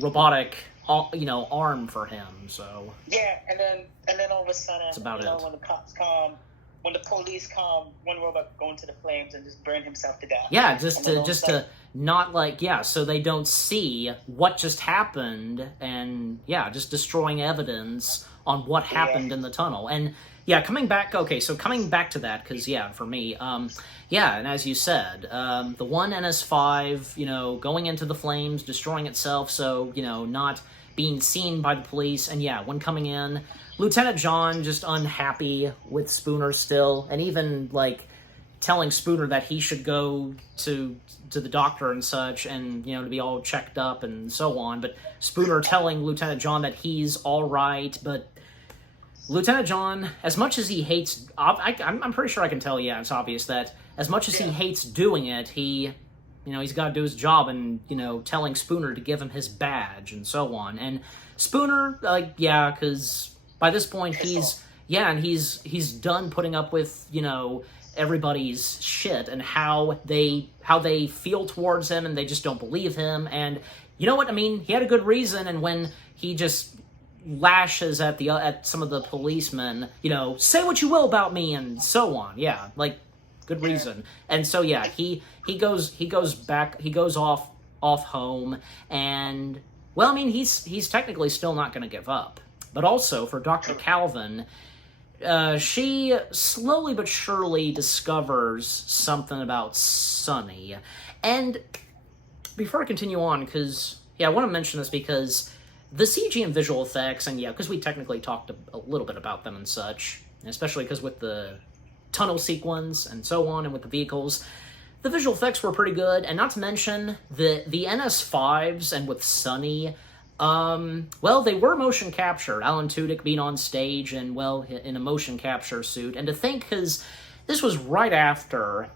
robotic, arm for him. So yeah, and then all of a sudden, that's about it. When the cops come. When the police come, one robot go into the flames and just burn himself to death. Yeah, to not so they don't see what just happened, and just destroying evidence on what happened in the tunnel. And coming back to that, because for me, and as you said, the one NS5, going into the flames, destroying itself, so not being seen by the police, and when coming in, Lieutenant John just unhappy with Spooner still, and even like telling Spooner that he should go to the doctor and such, and to be all checked up and so on. But Spooner telling Lieutenant John that he's all right, but Lieutenant John, as much as he hates, I'm pretty sure I can tell. It's obvious that as much as he hates doing it, he's got to do his job, and telling Spooner to give him his badge and so on. And Spooner, because by this point he's done putting up with everybody's shit and how they feel towards him, and they just don't believe him. And you know what I mean? He had a good reason, and when he just lashes at some of the policemen, say what you will about me and so on. Good reason. And so he goes off home, and well, I mean, he's technically still not going to give up. But also, for Dr. Calvin, she slowly but surely discovers something about Sonny. And before I continue on, because, I want to mention this because the CG and visual effects, and because we technically talked a little bit about them and such, especially because with the tunnel sequence and so on, and with the vehicles, the visual effects were pretty good. And not to mention, the NS5s and with Sonny, they were motion captured. Alan Tudyk being on stage and, in a motion capture suit. And to think, because this was right after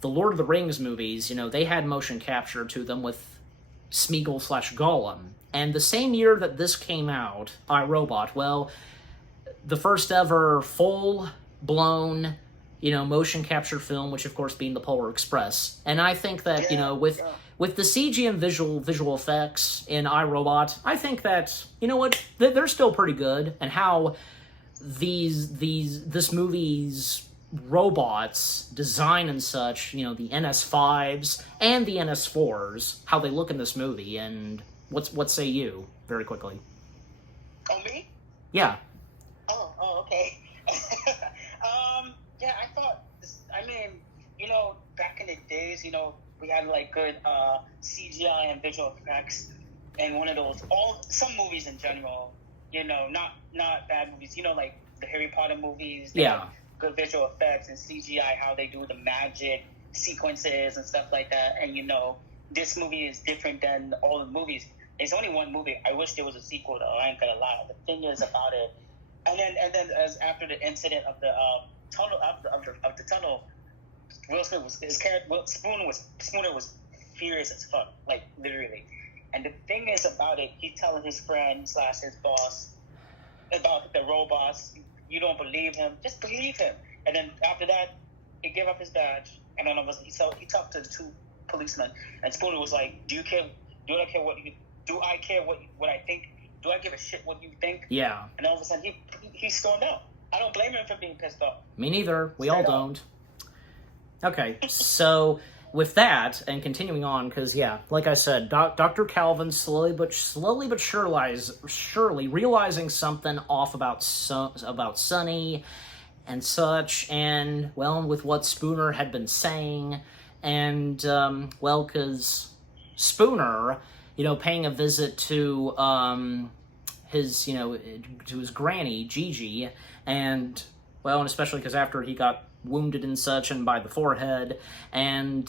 the Lord of the Rings movies, they had motion capture to them with Smeagol slash Gollum. And the same year that this came out, iRobot, well, the first ever full-blown, motion capture film, which of course being the Polar Express. And I think that, with the CG and visual effects in iRobot, I think that, they're still pretty good. And how this movie's robots design and such, the NS5s and the NS4s, how they look in this movie, and what say you, very quickly? Oh, me? Yeah. Oh, okay. Yeah, I thought, back in the days, we had like good CGI and visual effects, and one of those, some movies in general, not bad movies, like the Harry Potter movies, yeah, good visual effects and CGI, how they do the magic sequences and stuff like that, and this movie is different than all the movies. It's only one movie. I wish there was a sequel, though. I ain't gonna lie. The thing is about it, and then as after the incident of the tunnel of the tunnel, Will Smith Spooner was furious as fuck, like literally. And the thing is about it, he's telling his friend / his boss about the robots. You don't believe him, just believe him. And then after that, he gave up his badge, and then he talked to the two policemen, and Spooner was like, "Do you care? Do I care what you? Do I care what I think? Do I give a shit what you think?" Yeah. And all of a sudden, he stormed out. I don't blame him for being pissed off. Me neither. We all don't. Okay, so with that, and continuing on, because, like I said, Dr. Calvin slowly but surely realizing something off about Sonny and such, and, well, with what Spooner had been saying, and, because Spooner, paying a visit to his granny, Gigi, and, well, and especially because after he got wounded and such, and by the forehead, and,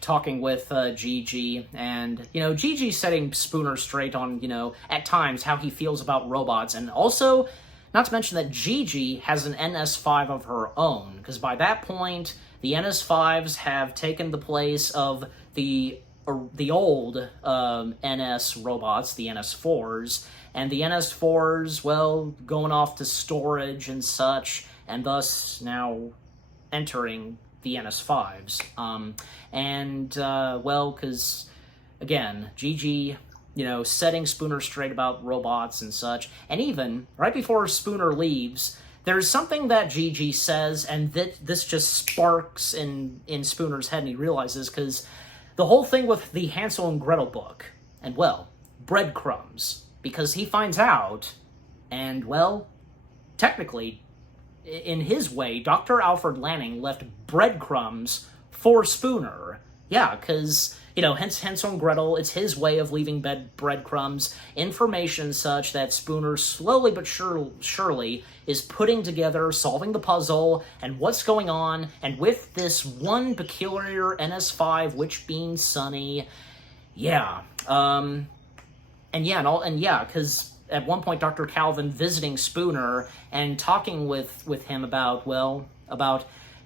talking with Gigi, and, Gigi setting Spooner straight on, at times, how he feels about robots, and also, not to mention that Gigi has an NS5 of her own, because by that point, the NS5s have taken the place of the old NS robots, the NS4s, and the NS4s, well, going off to storage and such, and thus now entering the NS5s. Well, because, again, Gigi, setting Spooner straight about robots and such, and even, right before Spooner leaves, there's something that Gigi says, and this just sparks in Spooner's head, and he realizes, because the whole thing with the Hansel and Gretel book, and, well, breadcrumbs, because he finds out, and, well, technically, in his way, Dr. Alfred Lanning left breadcrumbs for Spooner. Yeah, because, hence Hansel and Gretel, it's his way of leaving breadcrumbs, information such that Spooner slowly but surely is putting together, solving the puzzle, and what's going on, and with this one peculiar NS5, which being Sonny, because at one point Dr. Calvin visiting Spooner and talking with him about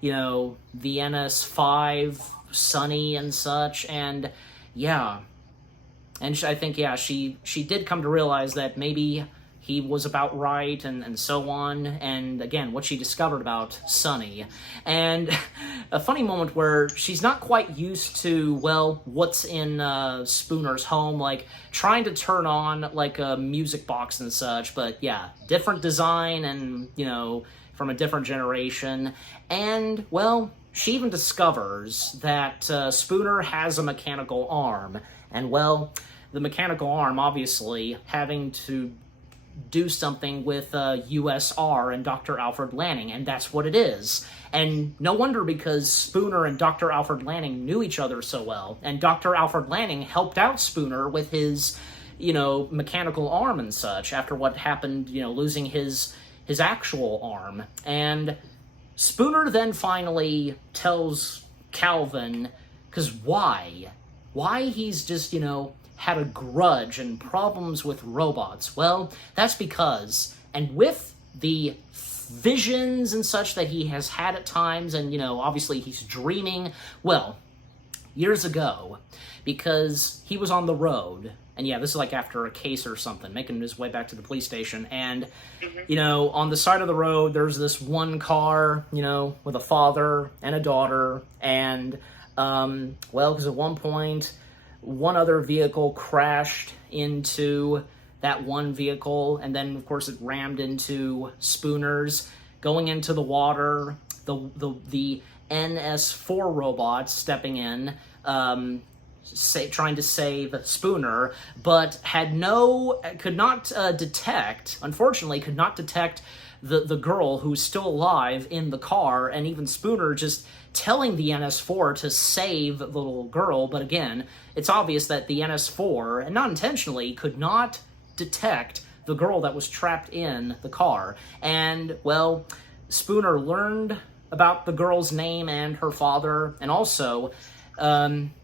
the NS5, Sonny and such, and I think she did come to realize that maybe he was about right, and so on, and again, what she discovered about Sonny. And a funny moment where she's not quite used to, well, what's in Spooner's home, like, trying to turn on, like, a music box and such, but different design, and, from a different generation, and, well, she even discovers that Spooner has a mechanical arm, and, well, the mechanical arm, obviously, having to do something with USR and Dr. Alfred Lanning, and that's what it is. And no wonder, because Spooner and Dr. Alfred Lanning knew each other so well, and Dr. Alfred Lanning helped out Spooner with his, mechanical arm and such, after what happened, losing his actual arm. And Spooner then finally tells Calvin, because why he's just, had a grudge and problems with robots. Well, that's because, and with the visions and such that he has had at times, and, obviously he's dreaming, well, years ago because he was on the road. And yeah, this is like after a case or something, making his way back to the police station. And, on the side of the road, there's this one car, with a father and a daughter. And, because at one point, one other vehicle crashed into that one vehicle. And then, of course, it rammed into Spooner's, going into the water. The NS4 robots stepping in, trying to save Spooner, but could not detect the girl who's still alive in the car, and even Spooner just telling the NS4 to save the little girl. But again, it's obvious that the NS4, and not intentionally, could not detect the girl that was trapped in the car. And, Spooner learned about the girl's name and her father, and also,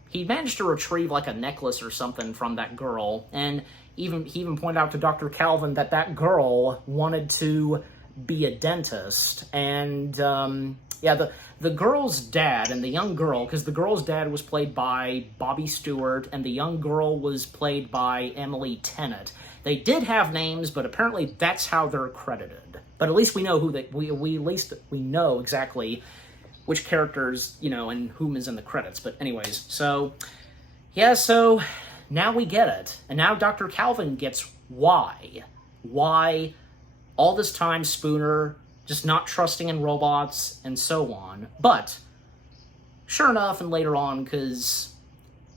he managed to retrieve like a necklace or something from that girl, and he even pointed out to Dr. Calvin that girl wanted to be a dentist. And the girl's dad and the young girl, because the girl's dad was played by Bobby Stewart and the young girl was played by Emily Tennant. They did have names, but apparently that's how they're credited. But at least we know we know exactly which characters, and whom is in the credits. But anyways, so now we get it. And now Dr. Calvin gets why all this time Spooner just not trusting in robots and so on. But sure enough, and later on, because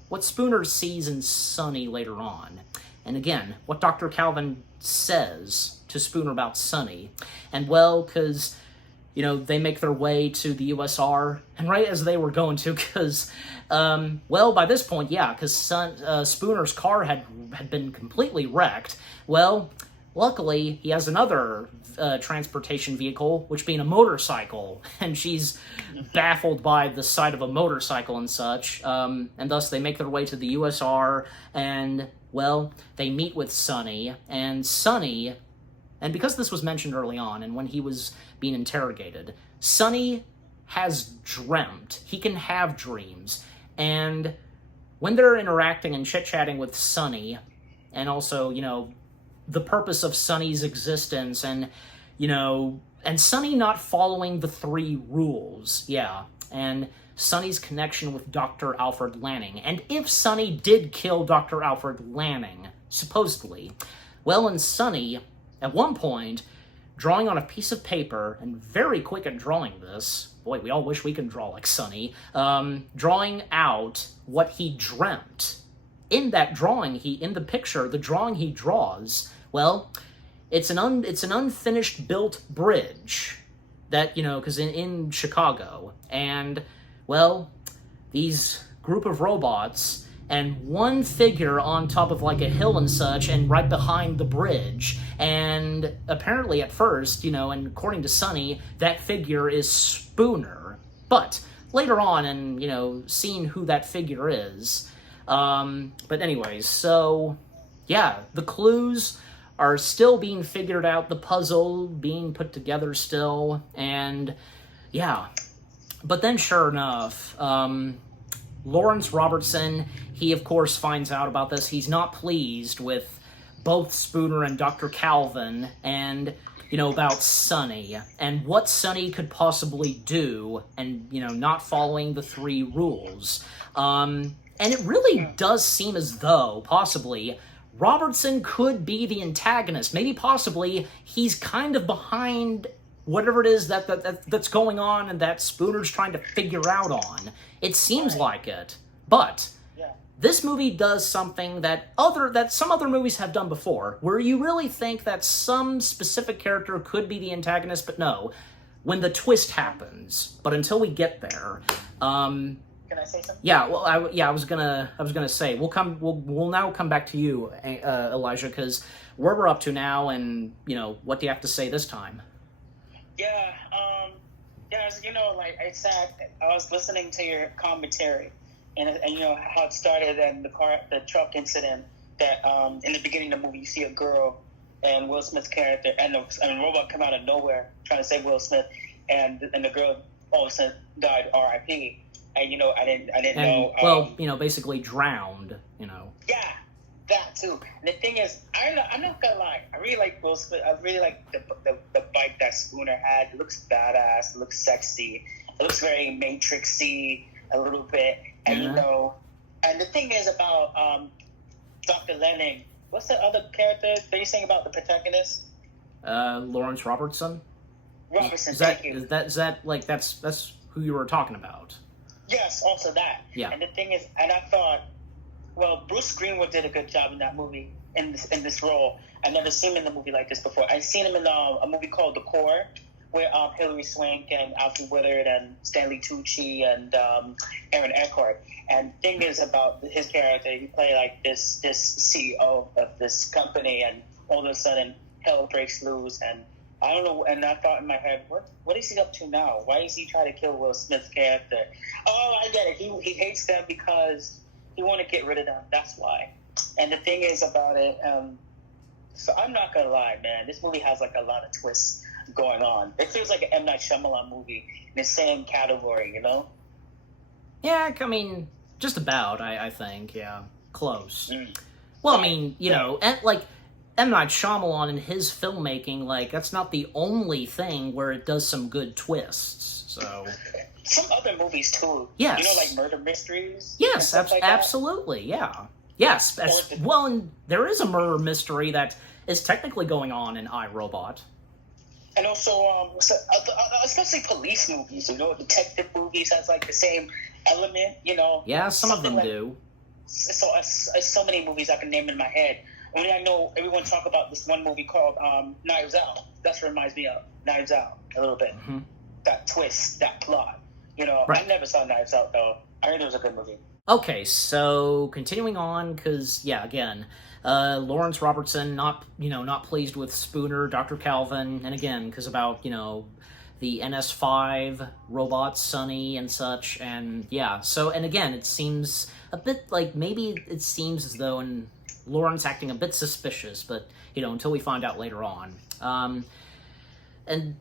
what Spooner sees in Sonny later on, and again, what Dr. Calvin says to Spooner about Sonny, and because they make their way to the USR, and right as they were going to, because, by this point, because Spooner's car had been completely wrecked. Luckily, he has another transportation vehicle, which being a motorcycle, and she's baffled by the sight of a motorcycle and such, and thus they make their way to the USR, and, they meet with Sonny, and because this was mentioned early on, and when he was being interrogated, Sonny has dreamt. He can have dreams. And when they're interacting and chit-chatting with Sonny, and also, the purpose of Sonny's existence, and, and Sonny not following the 3 rules, and Sonny's connection with Dr. Alfred Lanning. And if Sonny did kill Dr. Alfred Lanning, supposedly, and Sonny, at one point, drawing on a piece of paper, and very quick at drawing this, boy, we all wish we could draw like Sonny, drawing out what he dreamt. In that drawing, in the picture, the drawing he draws, it's an unfinished built bridge that, because in Chicago, and, these group of robots, and one figure on top of like a hill and such, and right behind the bridge. And apparently at first, and according to Sonny, that figure is Spooner. But later on, and, seeing who that figure is. But anyways, so, the clues are still being figured out, the puzzle being put together still, and, But then sure enough, Lawrence Robertson, he of course finds out about this. He's not pleased with both Spooner and Dr. Calvin, and, about Sonny, and what Sonny could possibly do, and, not following the 3 rules. And it really does seem as though, possibly, Robertson could be the antagonist. Maybe possibly he's kind of behind whatever it is that's going on and that Spooner's trying to figure out on. It seems like it. But this movie does something that some other movies have done before, where you really think that some specific character could be the antagonist, but no, when the twist happens. But until we get there, Can I say something? I was gonna say we'll now come back to you, Elijah, because where we're up to now, and what do you have to say this time? As like I said, I was listening to your commentary, and how it started, and the truck incident. That in the beginning of the movie, you see a girl and Will Smith's character, and a robot come out of nowhere trying to save Will Smith, and the girl all of a sudden died, R.I.P. and I didn't And, know. well, basically drowned, Yeah, that too. And the thing is, I'm not gonna lie. I really like Will Smith. I really like the bike that Spooner had. It looks badass. It looks sexy. It looks very Matrixy a little bit. And Yeah. and the thing is about Dr. Lenning. What's the other character that you're saying about the protagonist? Lawrence Robertson? Robertson. Is Thank that, you. that's who you were talking about? Yes, also that. Yeah. And the thing is, and I thought, well, Bruce Greenwood did a good job in that movie, in this role. I've never seen him in a movie like this before. I've seen him in a movie called The Core, where Hilary Swank and Alfred Willard and Stanley Tucci and Aaron Eckhart. And the thing is about his character, he played like this CEO of this company, and all of a sudden hell breaks loose, and I don't know. And I thought in my head, what is he up to now? Why is he trying to kill Will Smith's character? Oh, I get it. He hates them because he want to get rid of them. That's why. And the thing is about it, so I'm not gonna lie, man. This movie has like a lot of twists going on. It feels like an M. Night Shyamalan movie in the same category, Yeah, I mean, just about, I think, yeah. Close. Mm. Well, I mean, and, like, M. Night Shyamalan in his filmmaking, like, that's not the only thing where it does some good twists, so... Some other movies, too. Yes. Like murder mysteries? Yes, like absolutely, yeah. Yes, well, and there is a murder mystery that is technically going on in iRobot. And also, especially police movies, detective movies has like the same element, Yeah, some of them like, do. So many movies I can name in my head. Only I know everyone talk about this one movie called Knives Out. That's what reminds me of Knives Out a little bit. Mm-hmm. That twist, that plot. Right. I never saw Knives Out though. I heard it was a good movie. Okay, so continuing on, because again, Lawrence Robertson not pleased with Spooner, Dr. Calvin, and again, because about the NS5 robots, Sonny and such, and yeah. So and again, it seems a bit like maybe it seems as though and Lawrence acting a bit suspicious, but until we find out later on. And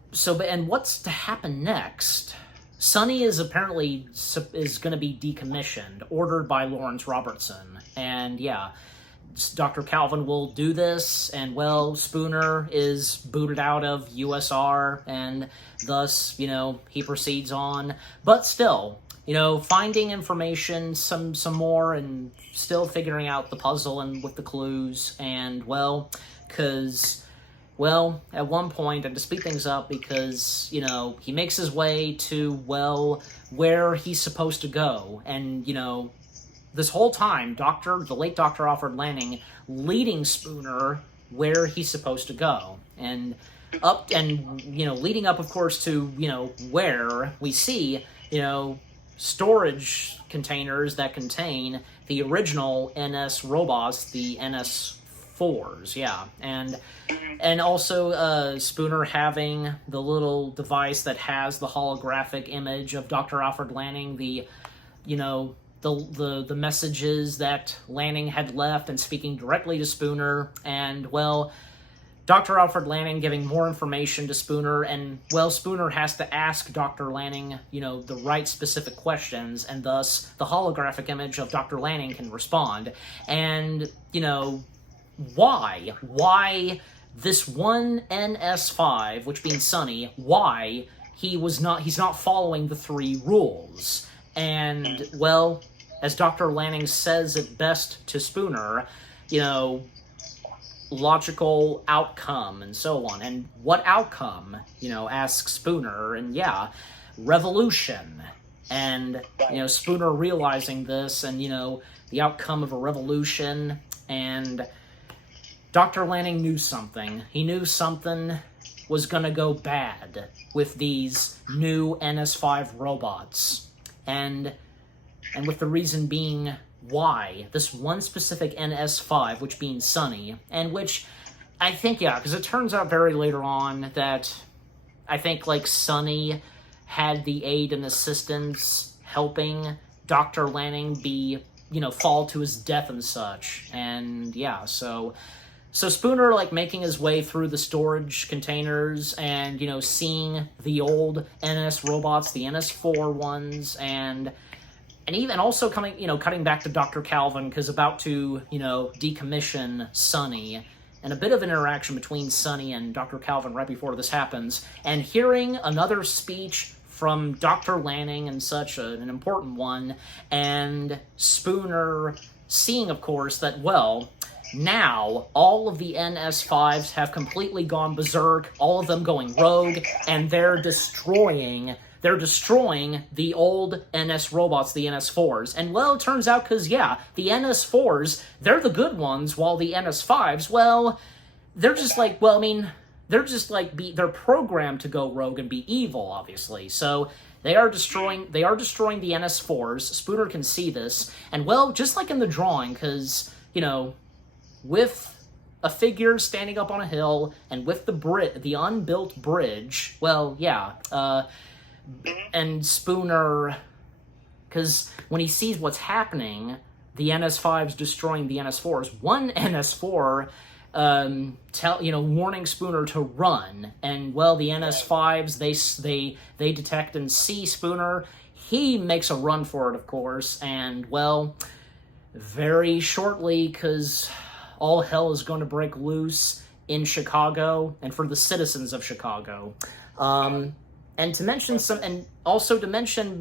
what's to happen next? Sonny is apparently going to be decommissioned, ordered by Lawrence Robertson, and yeah, Dr. Calvin will do this, and well, Spooner is booted out of USR, and thus, he proceeds on, but still, finding information some more, and still figuring out the puzzle and with the clues, and well, at one point, and to speed things up, because, he makes his way to, where he's supposed to go, and, this whole time, the late Dr. Alfred Lanning leading Spooner where he's supposed to go, and leading up, of course, to, where we see, storage containers that contain the original NS robots, the NS4s, yeah, and also Spooner having the little device that has the holographic image of Dr. Alfred Lanning, the messages that Lanning had left and speaking directly to Spooner, and, Dr. Alfred Lanning giving more information to Spooner, and, Spooner has to ask Dr. Lanning, the right specific questions, and thus the holographic image of Dr. Lanning can respond. And, why this one NS5, which being Sonny, why he's not following the 3 rules. And, as Dr. Lanning says it best to Spooner, logical outcome and so on. And what outcome, asks Spooner, and yeah, revolution. And, Spooner realizing this and, the outcome of a revolution, and Dr. Lanning knew something. He knew something was gonna go bad with these new NS5 robots. And with the reason being why this one specific NS5, which being Sonny, and which I think, because it turns out very later on that I think, Sonny had the aid and assistance helping Dr. Lanning fall to his death and such. And, so Spooner, making his way through the storage containers and, seeing the old NS robots, the NS4 ones, and and even also cutting back to Dr. Calvin, because about to, decommission Sonny, and a bit of an interaction between Sonny and Dr. Calvin right before this happens, and hearing another speech from Dr. Lanning and such, an important one, and Spooner seeing, of course, that, well, now all of the NS5s have completely gone berserk, all of them going rogue, and they're destroying the old NS robots, the NS4s. And, well, it turns out, because, yeah, the NS4s, they're the good ones, while the NS5s, well, they're just like, they're programmed to go rogue and be evil, obviously. So they are destroying the NS4s. Spooner can see this. And, well, just like in the drawing, because, with a figure standing up on a hill, and with the unbuilt bridge, well, yeah, and Spooner, because when he sees what's happening, the NS5's destroying the NS4s. One NS4, warning Spooner to run, and, well, the NS5s, they detect and see Spooner. He makes a run for it, of course, and, well, very shortly, because all hell is going to break loose in Chicago, and for the citizens of Chicago. And to mention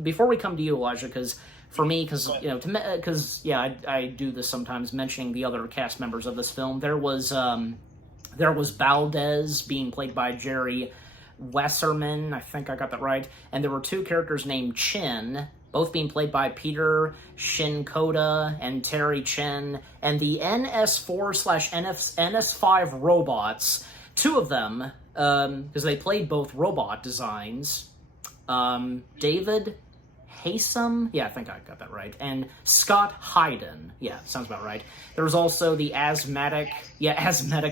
before we come to you, Elijah, because for me, I do this sometimes, mentioning the other cast members of this film. There was Valdez, being played by Jerry Wasserman, I think I got that right, and there were two characters named Chin, both being played by Peter Shinkoda and Terry Chen, and the NS4/NS5 robots, two of them, because they played both robot designs, David Haysom, yeah, I think I got that right, and Scott Hayden, yeah, sounds about right. There was also the asthmatic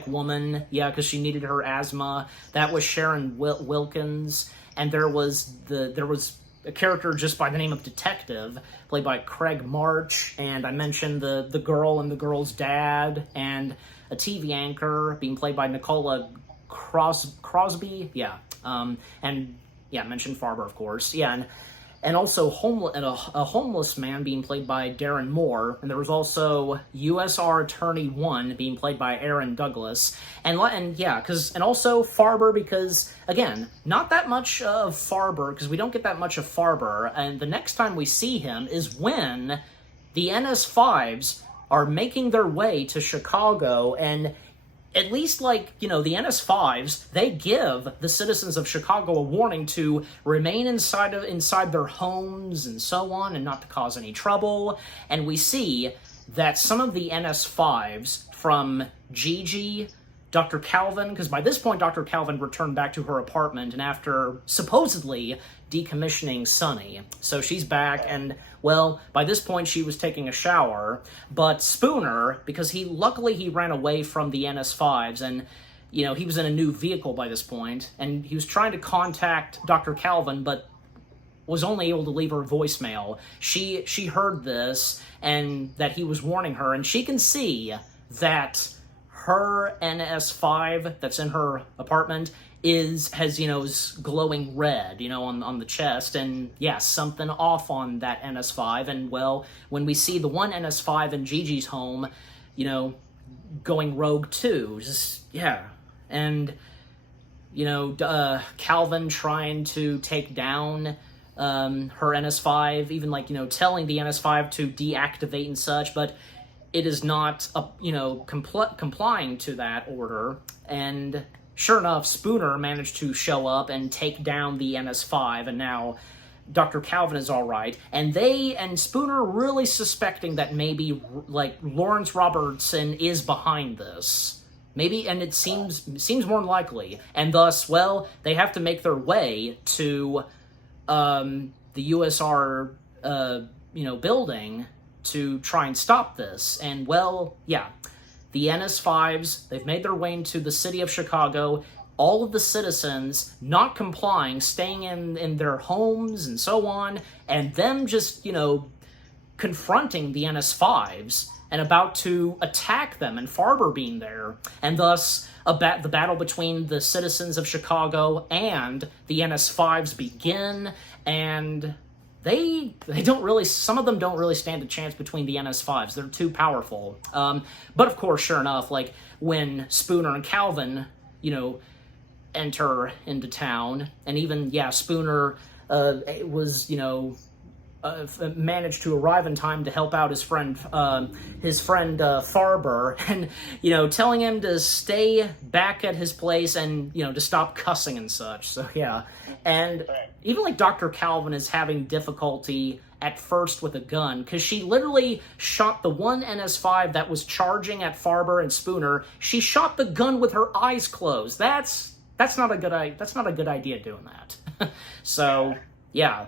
woman, yeah, because she needed her asthma. That was Sharon Wilkins, and there was a character just by the name of Detective, played by Craig March, and I mentioned the girl and the girl's dad, and a TV anchor being played by Nicola Crosby, yeah, and yeah, mentioned Farber, of course, yeah, and also a homeless man being played by Darren Moore, and there was also USR Attorney 1 being played by Aaron Douglas, and also Farber, because, again, not that much of Farber, because we don't get that much of Farber, and the next time we see him is when the NS5s are making their way to Chicago, and at least, the NS5s, they give the citizens of Chicago a warning to remain inside their homes and so on, and not to cause any trouble. And we see that some of the NS5s, from Gigi, Dr. Calvin, because by this point Dr. Calvin returned back to her apartment, and after supposedly decommissioning Sonny, so she's back, and, well, by this point she was taking a shower, but Spooner, because he ran away from the NS5s, and, he was in a new vehicle by this point, and he was trying to contact Dr. Calvin, but was only able to leave her voicemail. She heard this, and that he was warning her, and she can see that her NS5 that's in her apartment is glowing red, on the chest, and yeah, something off on that NS5, and, well, when we see the one NS5 in Gigi's home, going rogue too, and, Calvin trying to take down her NS5, even, telling the NS5 to deactivate and such, but it is not, complying to that order, and sure enough, Spooner managed to show up and take down the NS5, and now Dr. Calvin is all right, and Spooner really suspecting that maybe, Lawrence Robertson is behind this. Maybe, and it seems more than likely, and thus, well, they have to make their way to, the USR, building to try and stop this, and, well, yeah, the NS5s, they've made their way into the city of Chicago, all of the citizens not complying, staying in their homes and so on, and them just, confronting the NS5s and about to attack them, and Farber being there, and thus the battle between the citizens of Chicago and the NS5s begin, and they don't really, some of them don't really stand a chance between the NS5s. They're too powerful. But of course, sure enough, like when Spooner and Calvin, enter into town, and even, Spooner was, managed to arrive in time to help out his friend Farber, and telling him to stay back at his place and to stop cussing and such. So yeah, and even like Dr. Calvin is having difficulty at first with a gun because she literally shot the one NS5 that was charging at Farber and Spooner. She shot the gun with her eyes closed. That's not a good idea doing that. So yeah,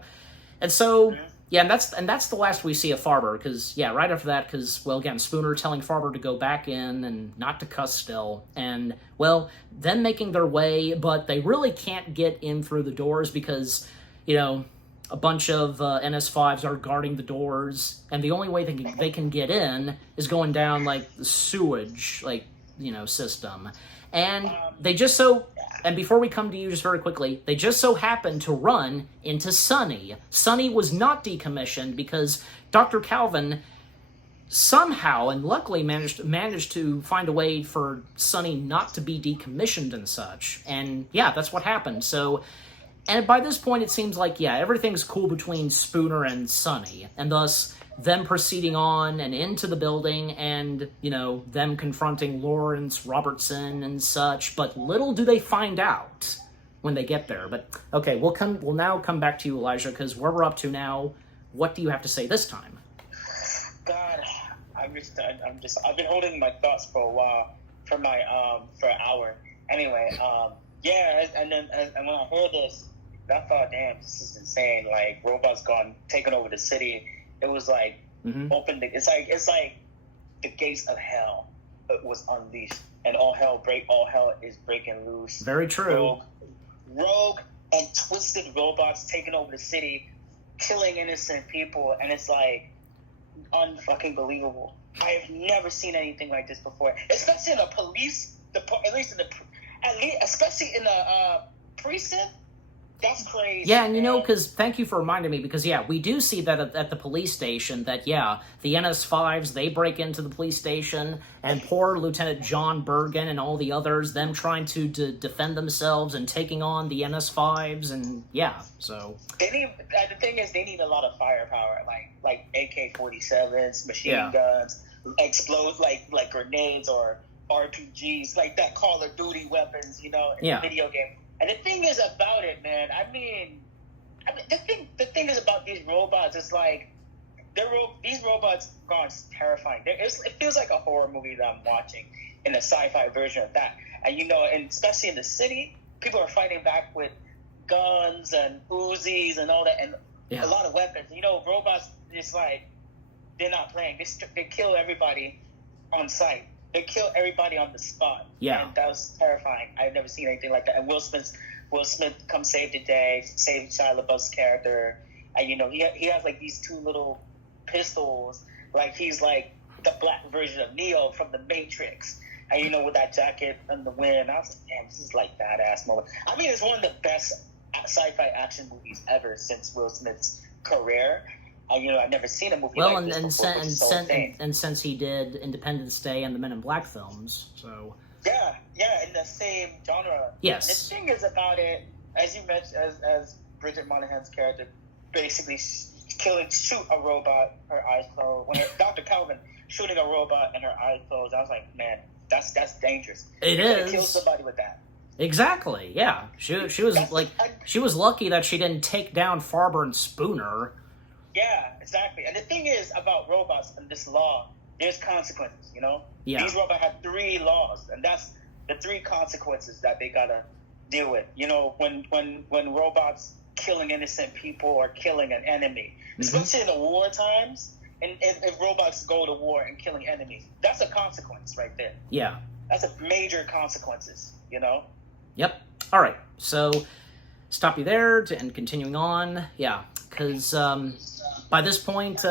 and so. Yeah, and that's the last we see of Farber, because, right after that, because, well, again, Spooner telling Farber to go back in and not to cuss still, and, well, them making their way, but they really can't get in through the doors because, a bunch of NS5s are guarding the doors, and the only way they can get in is going down, like, the sewage, system. And they just so... And before we come to you just very quickly, they just so happened to run into Sonny. Sonny was not decommissioned because Dr. Calvin somehow and luckily managed to find a way for Sonny not to be decommissioned and such. And that's what happened. So, and by this point it seems like, everything's cool between Spooner and Sonny. And thus, them proceeding on and into the building and, them confronting Lawrence Robertson and such, but little do they find out when they get there. But, okay, we'll now come back to you, Elijah, because where we're up to now, what do you have to say this time? God, I've been holding my thoughts for a while, for an hour. Anyway, and when I heard this, I thought, damn, this is insane, like, robots taking over the city. It was like it's like the gates of hell was unleashed, and all hell is breaking loose. Very true. Rogue and twisted robots taking over the city, killing innocent people, and it's like unfucking believable. I have never seen anything like this before, especially in a police department, especially in a precinct. That's crazy. Yeah, and because, thank you for reminding me, because, we do see that at the police station, that, the NS5s, they break into the police station, and poor Lieutenant John Bergen and all the others, them trying to defend themselves and taking on the NS5s, and, so... The thing is, they need a lot of firepower, like AK-47s, machine guns, explode, like grenades or RPGs, like that Call of Duty weapons, in the video game. And the thing is about it, man, I mean, the thing is about these robots, it's like, these robots are terrifying. It feels like a horror movie that I'm watching in a sci-fi version of that. And, and especially in the city, people are fighting back with guns and Uzis and all that, and a lot of weapons. Robots, it's like, they're not playing. They kill everybody on sight. They kill everybody on the spot. Yeah. And that was terrifying. I've never seen anything like that. And Will Smith comes save the day, save Shia LaBeouf's character. And, he has, like, these two little pistols. Like, he's, like, the black version of Neo from The Matrix. And, with that jacket and the wind. I was like, damn, this is, like, badass moment. I mean, it's one of the best sci-fi action movies ever since Will Smith's career. I've never seen a movie like this before. And since he did Independence Day and the Men in Black films, so... Yeah, in the same genre. Yes. And the thing is about it, as you mentioned, as Bridget Monahan's character basically shoot a robot, her eyes closed. When Dr. Calvin shooting a robot and her eyes closed, I was like, man, that's dangerous. It is. Kill somebody with that. Exactly, yeah. She was lucky that she didn't take down Farber and Spooner. Yeah, exactly. And the thing is about robots and this law, there's consequences, Yeah. These robots have 3 laws, and that's the 3 consequences that they gotta deal with. When robots killing innocent people or killing an enemy, especially in the war times, and if robots go to war and killing enemies, that's a consequence right there. Yeah. That's a major consequences, Yep. All right. So, stop you there and continuing on. Yeah, because by this point,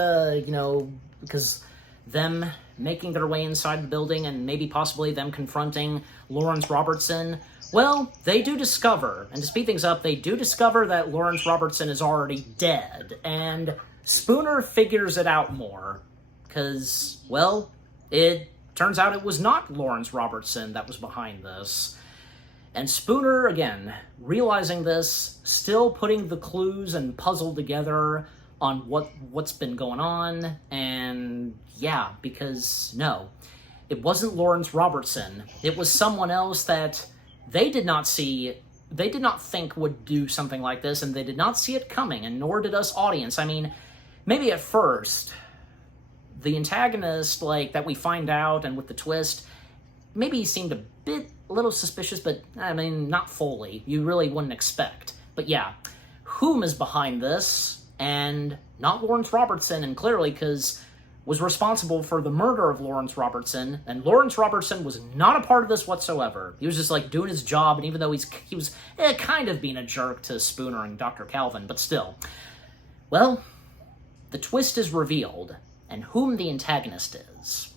because them making their way inside the building and maybe possibly them confronting Lawrence Robertson, Well, they do discover, and to speed things up, they do discover that Lawrence Robertson is already dead, and Spooner figures it out more, because, well, it turns out it was not Lawrence Robertson that was behind this. And Spooner, again, realizing this, still putting the clues and puzzle together on what's been going on, and yeah, because, no, it wasn't Lawrence Robertson. It was someone else that they did not think would do something like this, and they did not see it coming, and nor did us audience. I mean, maybe at first, the antagonist, like, that we find out, and with the twist, maybe he seemed a little suspicious, but, I mean, not fully. You really wouldn't expect. But yeah, whom is behind this? And not Lawrence Robertson, and clearly, because was responsible for the murder of Lawrence Robertson, and Lawrence Robertson was not a part of this whatsoever. He was just, like, doing his job, and even though he was kind of being a jerk to Spooner and Dr. Calvin, but still. Well, the twist is revealed, and whom the antagonist is.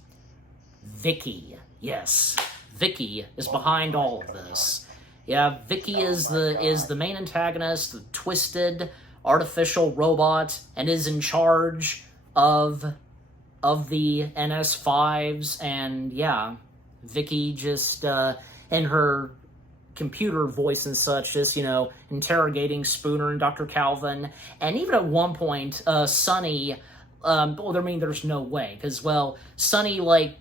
Vicky. Yes, Vicky is behind all of this. Yeah, Vicky is the main antagonist, the twisted, artificial robot, and is in charge of the NS5s, and yeah, Vicky just, in her computer voice and such, just, interrogating Spooner and Dr. Calvin, and even at one point, Sonny, well, I mean, there's no way, because, well, Sonny, like,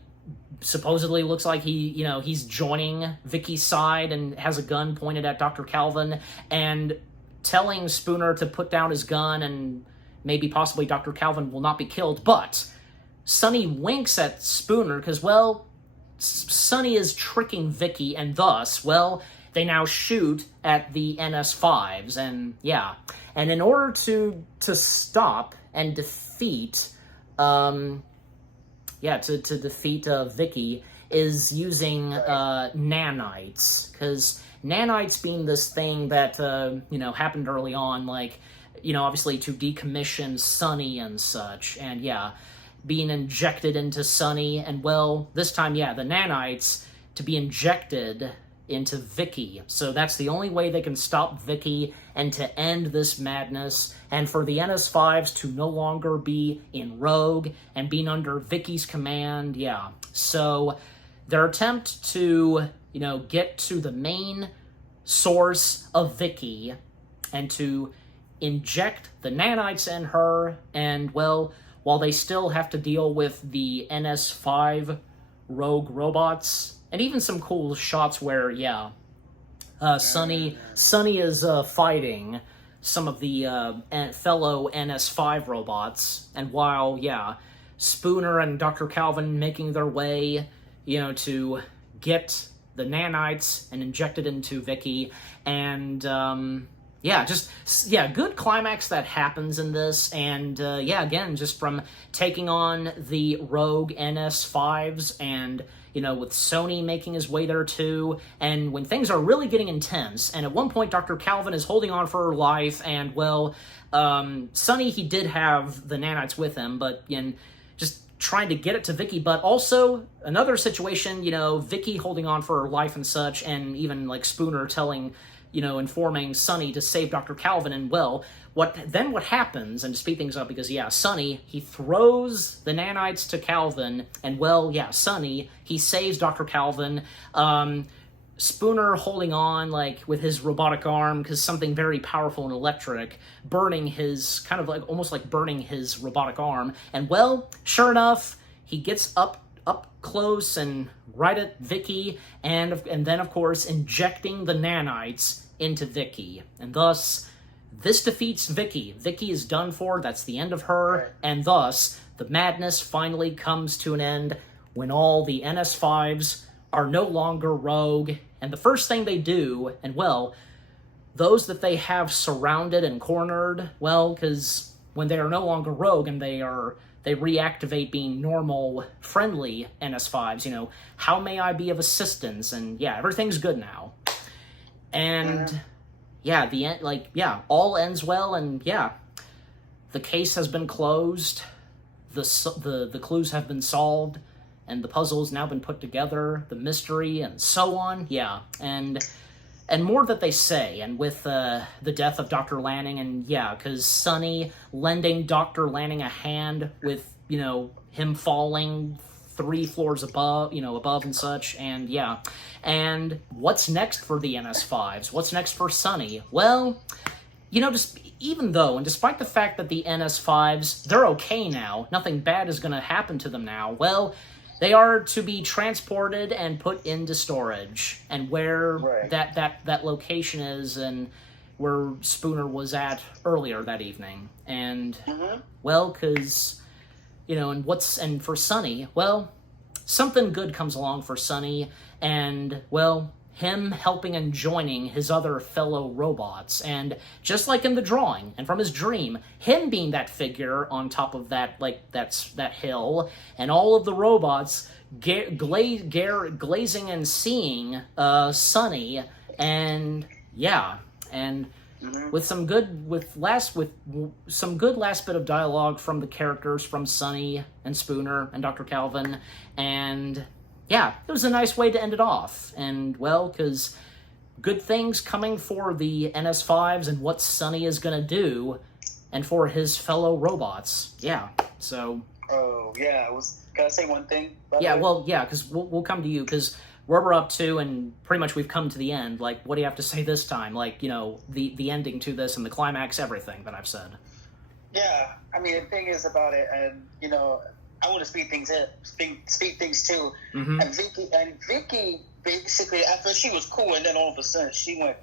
supposedly looks like he's joining Vicky's side and has a gun pointed at Dr. Calvin, and telling Spooner to put down his gun, and maybe possibly Dr. Calvin will not be killed, but Sonny winks at Spooner because, well, Sonny is tricking Vicky, and thus, well, they now shoot at the NS5s, and yeah. And in order to stop and defeat, to defeat Vicky, is using nanites, because nanites being this thing that, happened early on, like, obviously to decommission Sonny and such, and yeah, being injected into Sonny, and well, this time, yeah, the nanites to be injected into Vicky. So that's the only way they can stop Vicky and to end this madness, and for the NS5s to no longer be in Rogue and being under Vicky's command, yeah. So their attempt to, get to the main source of Vicky and to inject the nanites in her, and, well, while they still have to deal with the NS5 rogue robots, and even some cool shots where, yeah, Sonny is fighting some of the fellow NS5 robots, and while, yeah, Spooner and Dr. Calvin making their way, to get the nanites and inject it into Vicky, and, good climax that happens in this, and, again, just from taking on the rogue NS5s, and, with Sony making his way there too, and when things are really getting intense, and at one point Dr. Calvin is holding on for her life, and, well, Sonny, he did have the nanites with him, but, just trying to get it to Vicky, but also another situation, Vicky holding on for her life and such, and even, like, Spooner telling, informing Sonny to save Dr. Calvin, and, well, what happens, and to speed things up, because, yeah, Sonny, he throws the nanites to Calvin, and, well, yeah, Sonny, he saves Dr. Calvin, Spooner holding on, like, with his robotic arm, because something very powerful and electric, burning his, kind of like, almost like burning his robotic arm, and, well, sure enough, he gets up close and right at Vicky, and then, of course, injecting the nanites into Vicky, and thus, this defeats Vicky. Vicky is done for, that's the end of her, and thus, the madness finally comes to an end when all the NS5s are no longer rogue, and the first thing they do, and, well, those that they have surrounded and cornered, well, because when they are no longer rogue and they reactivate being normal, friendly NS5s, how may I be of assistance, and, yeah, everything's good now. And, yeah, the end, like, yeah, all ends well, and, yeah, the case has been closed, the clues have been solved, and the puzzle's now been put together, the mystery, and so on, yeah, and and more that they say, and with the death of Dr. Lanning, and yeah, because Sonny lending Dr. Lanning a hand with, him falling 3 floors above and such, and yeah. And what's next for the NS5s? What's next for Sonny? Well, just even though, and despite the fact that the NS5s, they're okay now, nothing bad is going to happen to them now, well, they are to be transported and put into storage, and where Right. that location is, and where Spooner was at earlier that evening. And well, because and for Sonny, well, something good comes along for Sonny, and well, him helping and joining his other fellow robots, and just like in the drawing and from his dream, him being that figure on top of that that hill, and all of the robots glazing and seeing Sonny, and yeah, and with some good last bit of dialogue from the characters, from Sonny and Spooner and Dr. Calvin, and yeah, it was a nice way to end it off. And well, because good things coming for the NS5s and what Sonny is going to do, and for his fellow robots. Yeah, so. Oh, yeah. Can I say one thing? Yeah, well, yeah, because we'll come to you, because where we're up to, and pretty much we've come to the end, like, what do you have to say this time? Like, the ending to this and the climax, everything that I've said. Yeah, I mean, the thing is about it, and, I want to speed things too. Mm-hmm. And Vicky, basically, at first she was cool, and then all of a sudden she went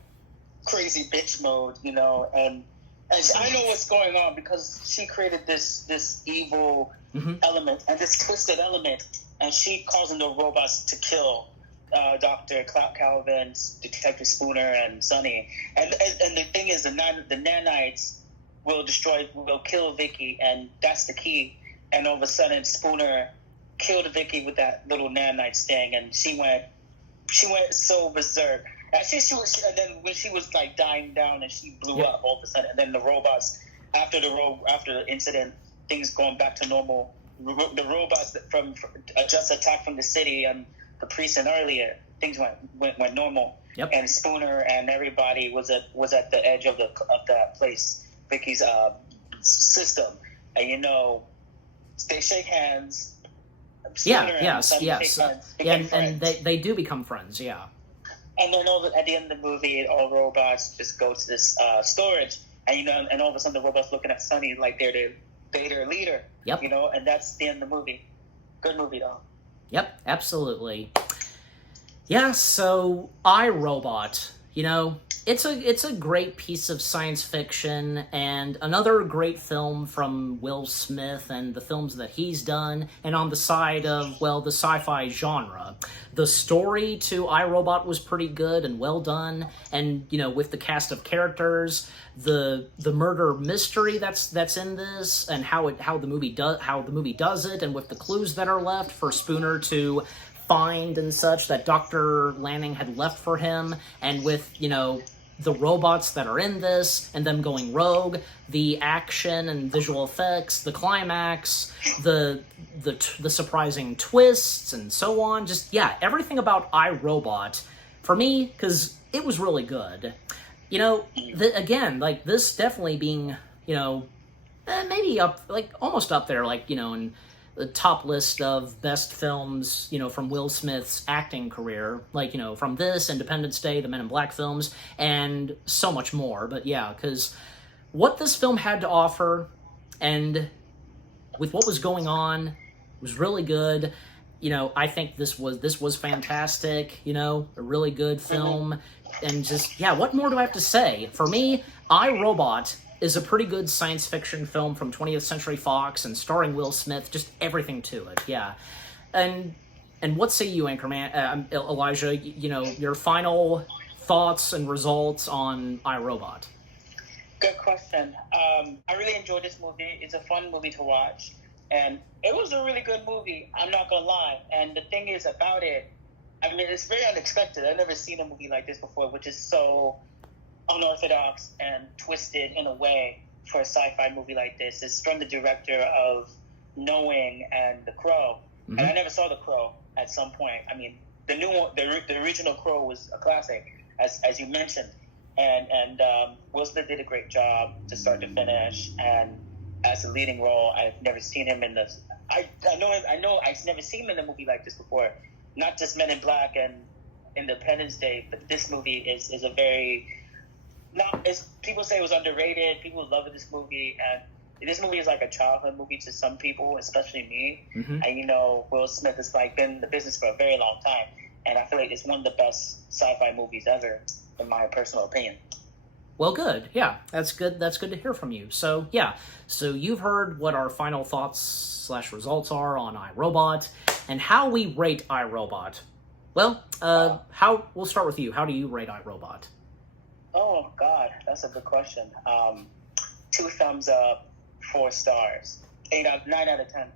crazy bitch mode, and I know what's going on, because she created this evil element and this twisted element, and she causing the robots to kill Dr. Calvin, Detective Spooner, and Sonny. And the thing is, the nanites will kill Vicky, and that's the key. And all of a sudden, Spooner killed Vicky with that little nanite sting, and she went so berserk. Actually, and then when she was like dying down, and she blew up all of a sudden, and then the robots, after the incident, things going back to normal. The robots that from just attacked from the city and the precinct earlier, things went normal. Yep. And Spooner and everybody was at the edge of that place, Vicky's system, and they shake hands. Yes. And they do become friends. Yeah. And then at the end of the movie, all robots just go to this storage, and and all of a sudden the robots looking at Sonny like they're their leader. Yep. And that's the end of the movie. Good movie though. Yep, absolutely. Yeah, so iRobot, it's a great piece of science fiction, and another great film from Will Smith and the films that he's done, and on the side of, well, the sci-fi genre. The story to iRobot was pretty good and well done, and, with the cast of characters, the murder mystery that's in this, and how the movie does it, and with the clues that are left for Spooner to find and such that Dr. Lanning had left for him, and with, the robots that are in this, and them going rogue, the action and visual effects, the climax, the surprising twists, and so on. Just, yeah, everything about iRobot, for me, because it was really good. Again, like, this definitely being, maybe almost up there, in the top list of best films, from Will Smith's acting career, from this, Independence Day, the Men in Black films, and so much more. But yeah, because what this film had to offer, and with what was going on, was really good. I think this was fantastic. A really good film, and just, yeah, what more do I have to say? For me, iRobot is a pretty good science fiction film from 20th Century Fox, and starring Will Smith, just everything to it, yeah. And what say you, Anchorman, Elijah, your final thoughts and results on iRobot? Good question. I really enjoyed this movie. It's a fun movie to watch, and it was a really good movie, I'm not gonna lie. And the thing is about it, it's very unexpected. I've never seen a movie like this before, which is so unorthodox and twisted in a way for a sci-fi movie like this. It's from the director of Knowing and The Crow, and I never saw The Crow at some point. The new one, the original Crow was a classic, as you mentioned. And Will Smith did a great job to start to finish. And as a leading role, I've never seen him in this. I know I've never seen him in a movie like this before. Not just Men in Black and Independence Day, but this movie is a very not. It's, people say it was underrated. People love this movie, and this movie is like a childhood movie to some people, especially me. Mm-hmm. And Will Smith has like been in the business for a very long time, and I feel like it's one of the best sci-fi movies ever, in my personal opinion. Well, good. Yeah, that's good. That's good to hear from you. So, yeah. So you've heard what our final thoughts / results are on iRobot and how we rate iRobot. Well, we'll start with you. How do you rate iRobot? Oh God, that's a good question. 2 thumbs up, 4 stars, 9 out of 10.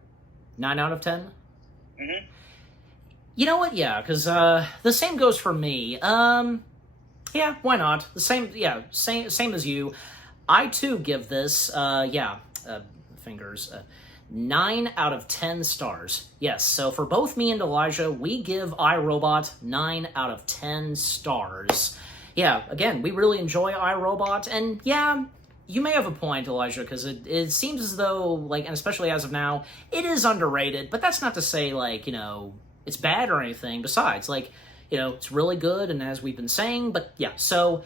9 out of 10? Mm-hmm. You know what? Yeah, because the same goes for me. Yeah, why not? The same. Yeah, same as you. I too give this. Fingers. 9 out of 10 stars. Yes. So for both me and Elijah, we give iRobot 9 out of 10 stars. Yeah. Again, we really enjoy iRobot, and yeah. You may have a point, Elijah, because it seems as though, like, and especially as of now, it is underrated, but that's not to say, like, it's bad or anything. Besides, like, it's really good, and as we've been saying, but yeah, so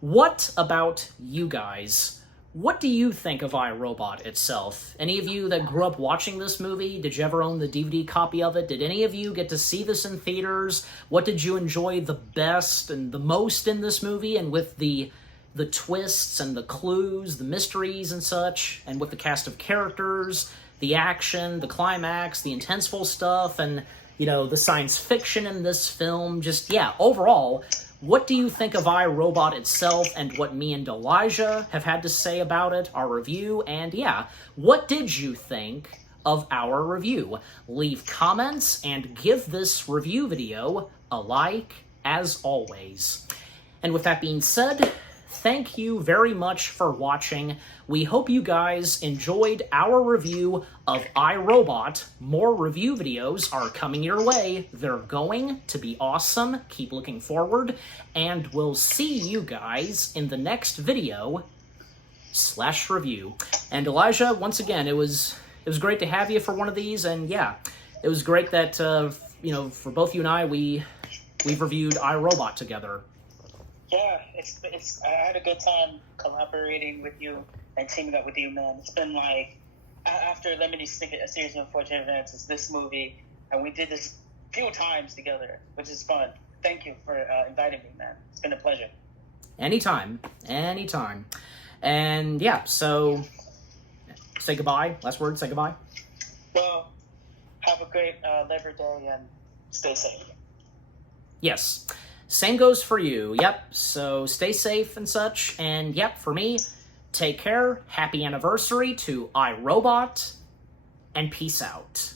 what about you guys? What do you think of iRobot itself? Any of you that grew up watching this movie, did you ever own the DVD copy of it? Did any of you get to see this in theaters? What did you enjoy the best and the most in this movie, and with the twists and the clues, the mysteries and such, and with the cast of characters, the action, the climax, the intenseful stuff, and, the science fiction in this film? Just, yeah, overall, what do you think of iRobot itself and what me and Elijah have had to say about it, our review, and yeah, what did you think of our review? Leave comments and give this review video a like, as always. And with that being said, thank you very much for watching. We hope you guys enjoyed our review of iRobot. More review videos are coming your way. They're going to be awesome. Keep looking forward. And we'll see you guys in the next video / review. And Elijah, once again, it was great to have you for one of these. And yeah, it was great that, for both you and I, we've reviewed iRobot together. Yeah, I had a good time collaborating with you and teaming up with you, man. It's been like, after Lemony Snicket, A Series of Unfortunate Events, is this movie, and we did this a few times together, which is fun. Thank you for inviting me, man. It's been a pleasure. Anytime. And yeah, so say goodbye. Last word, say goodbye. Well, have a great Labor Day and stay safe. Yes. Same goes for you. Yep. So stay safe and such. And yep, for me, take care. Happy anniversary to iRobot. And peace out.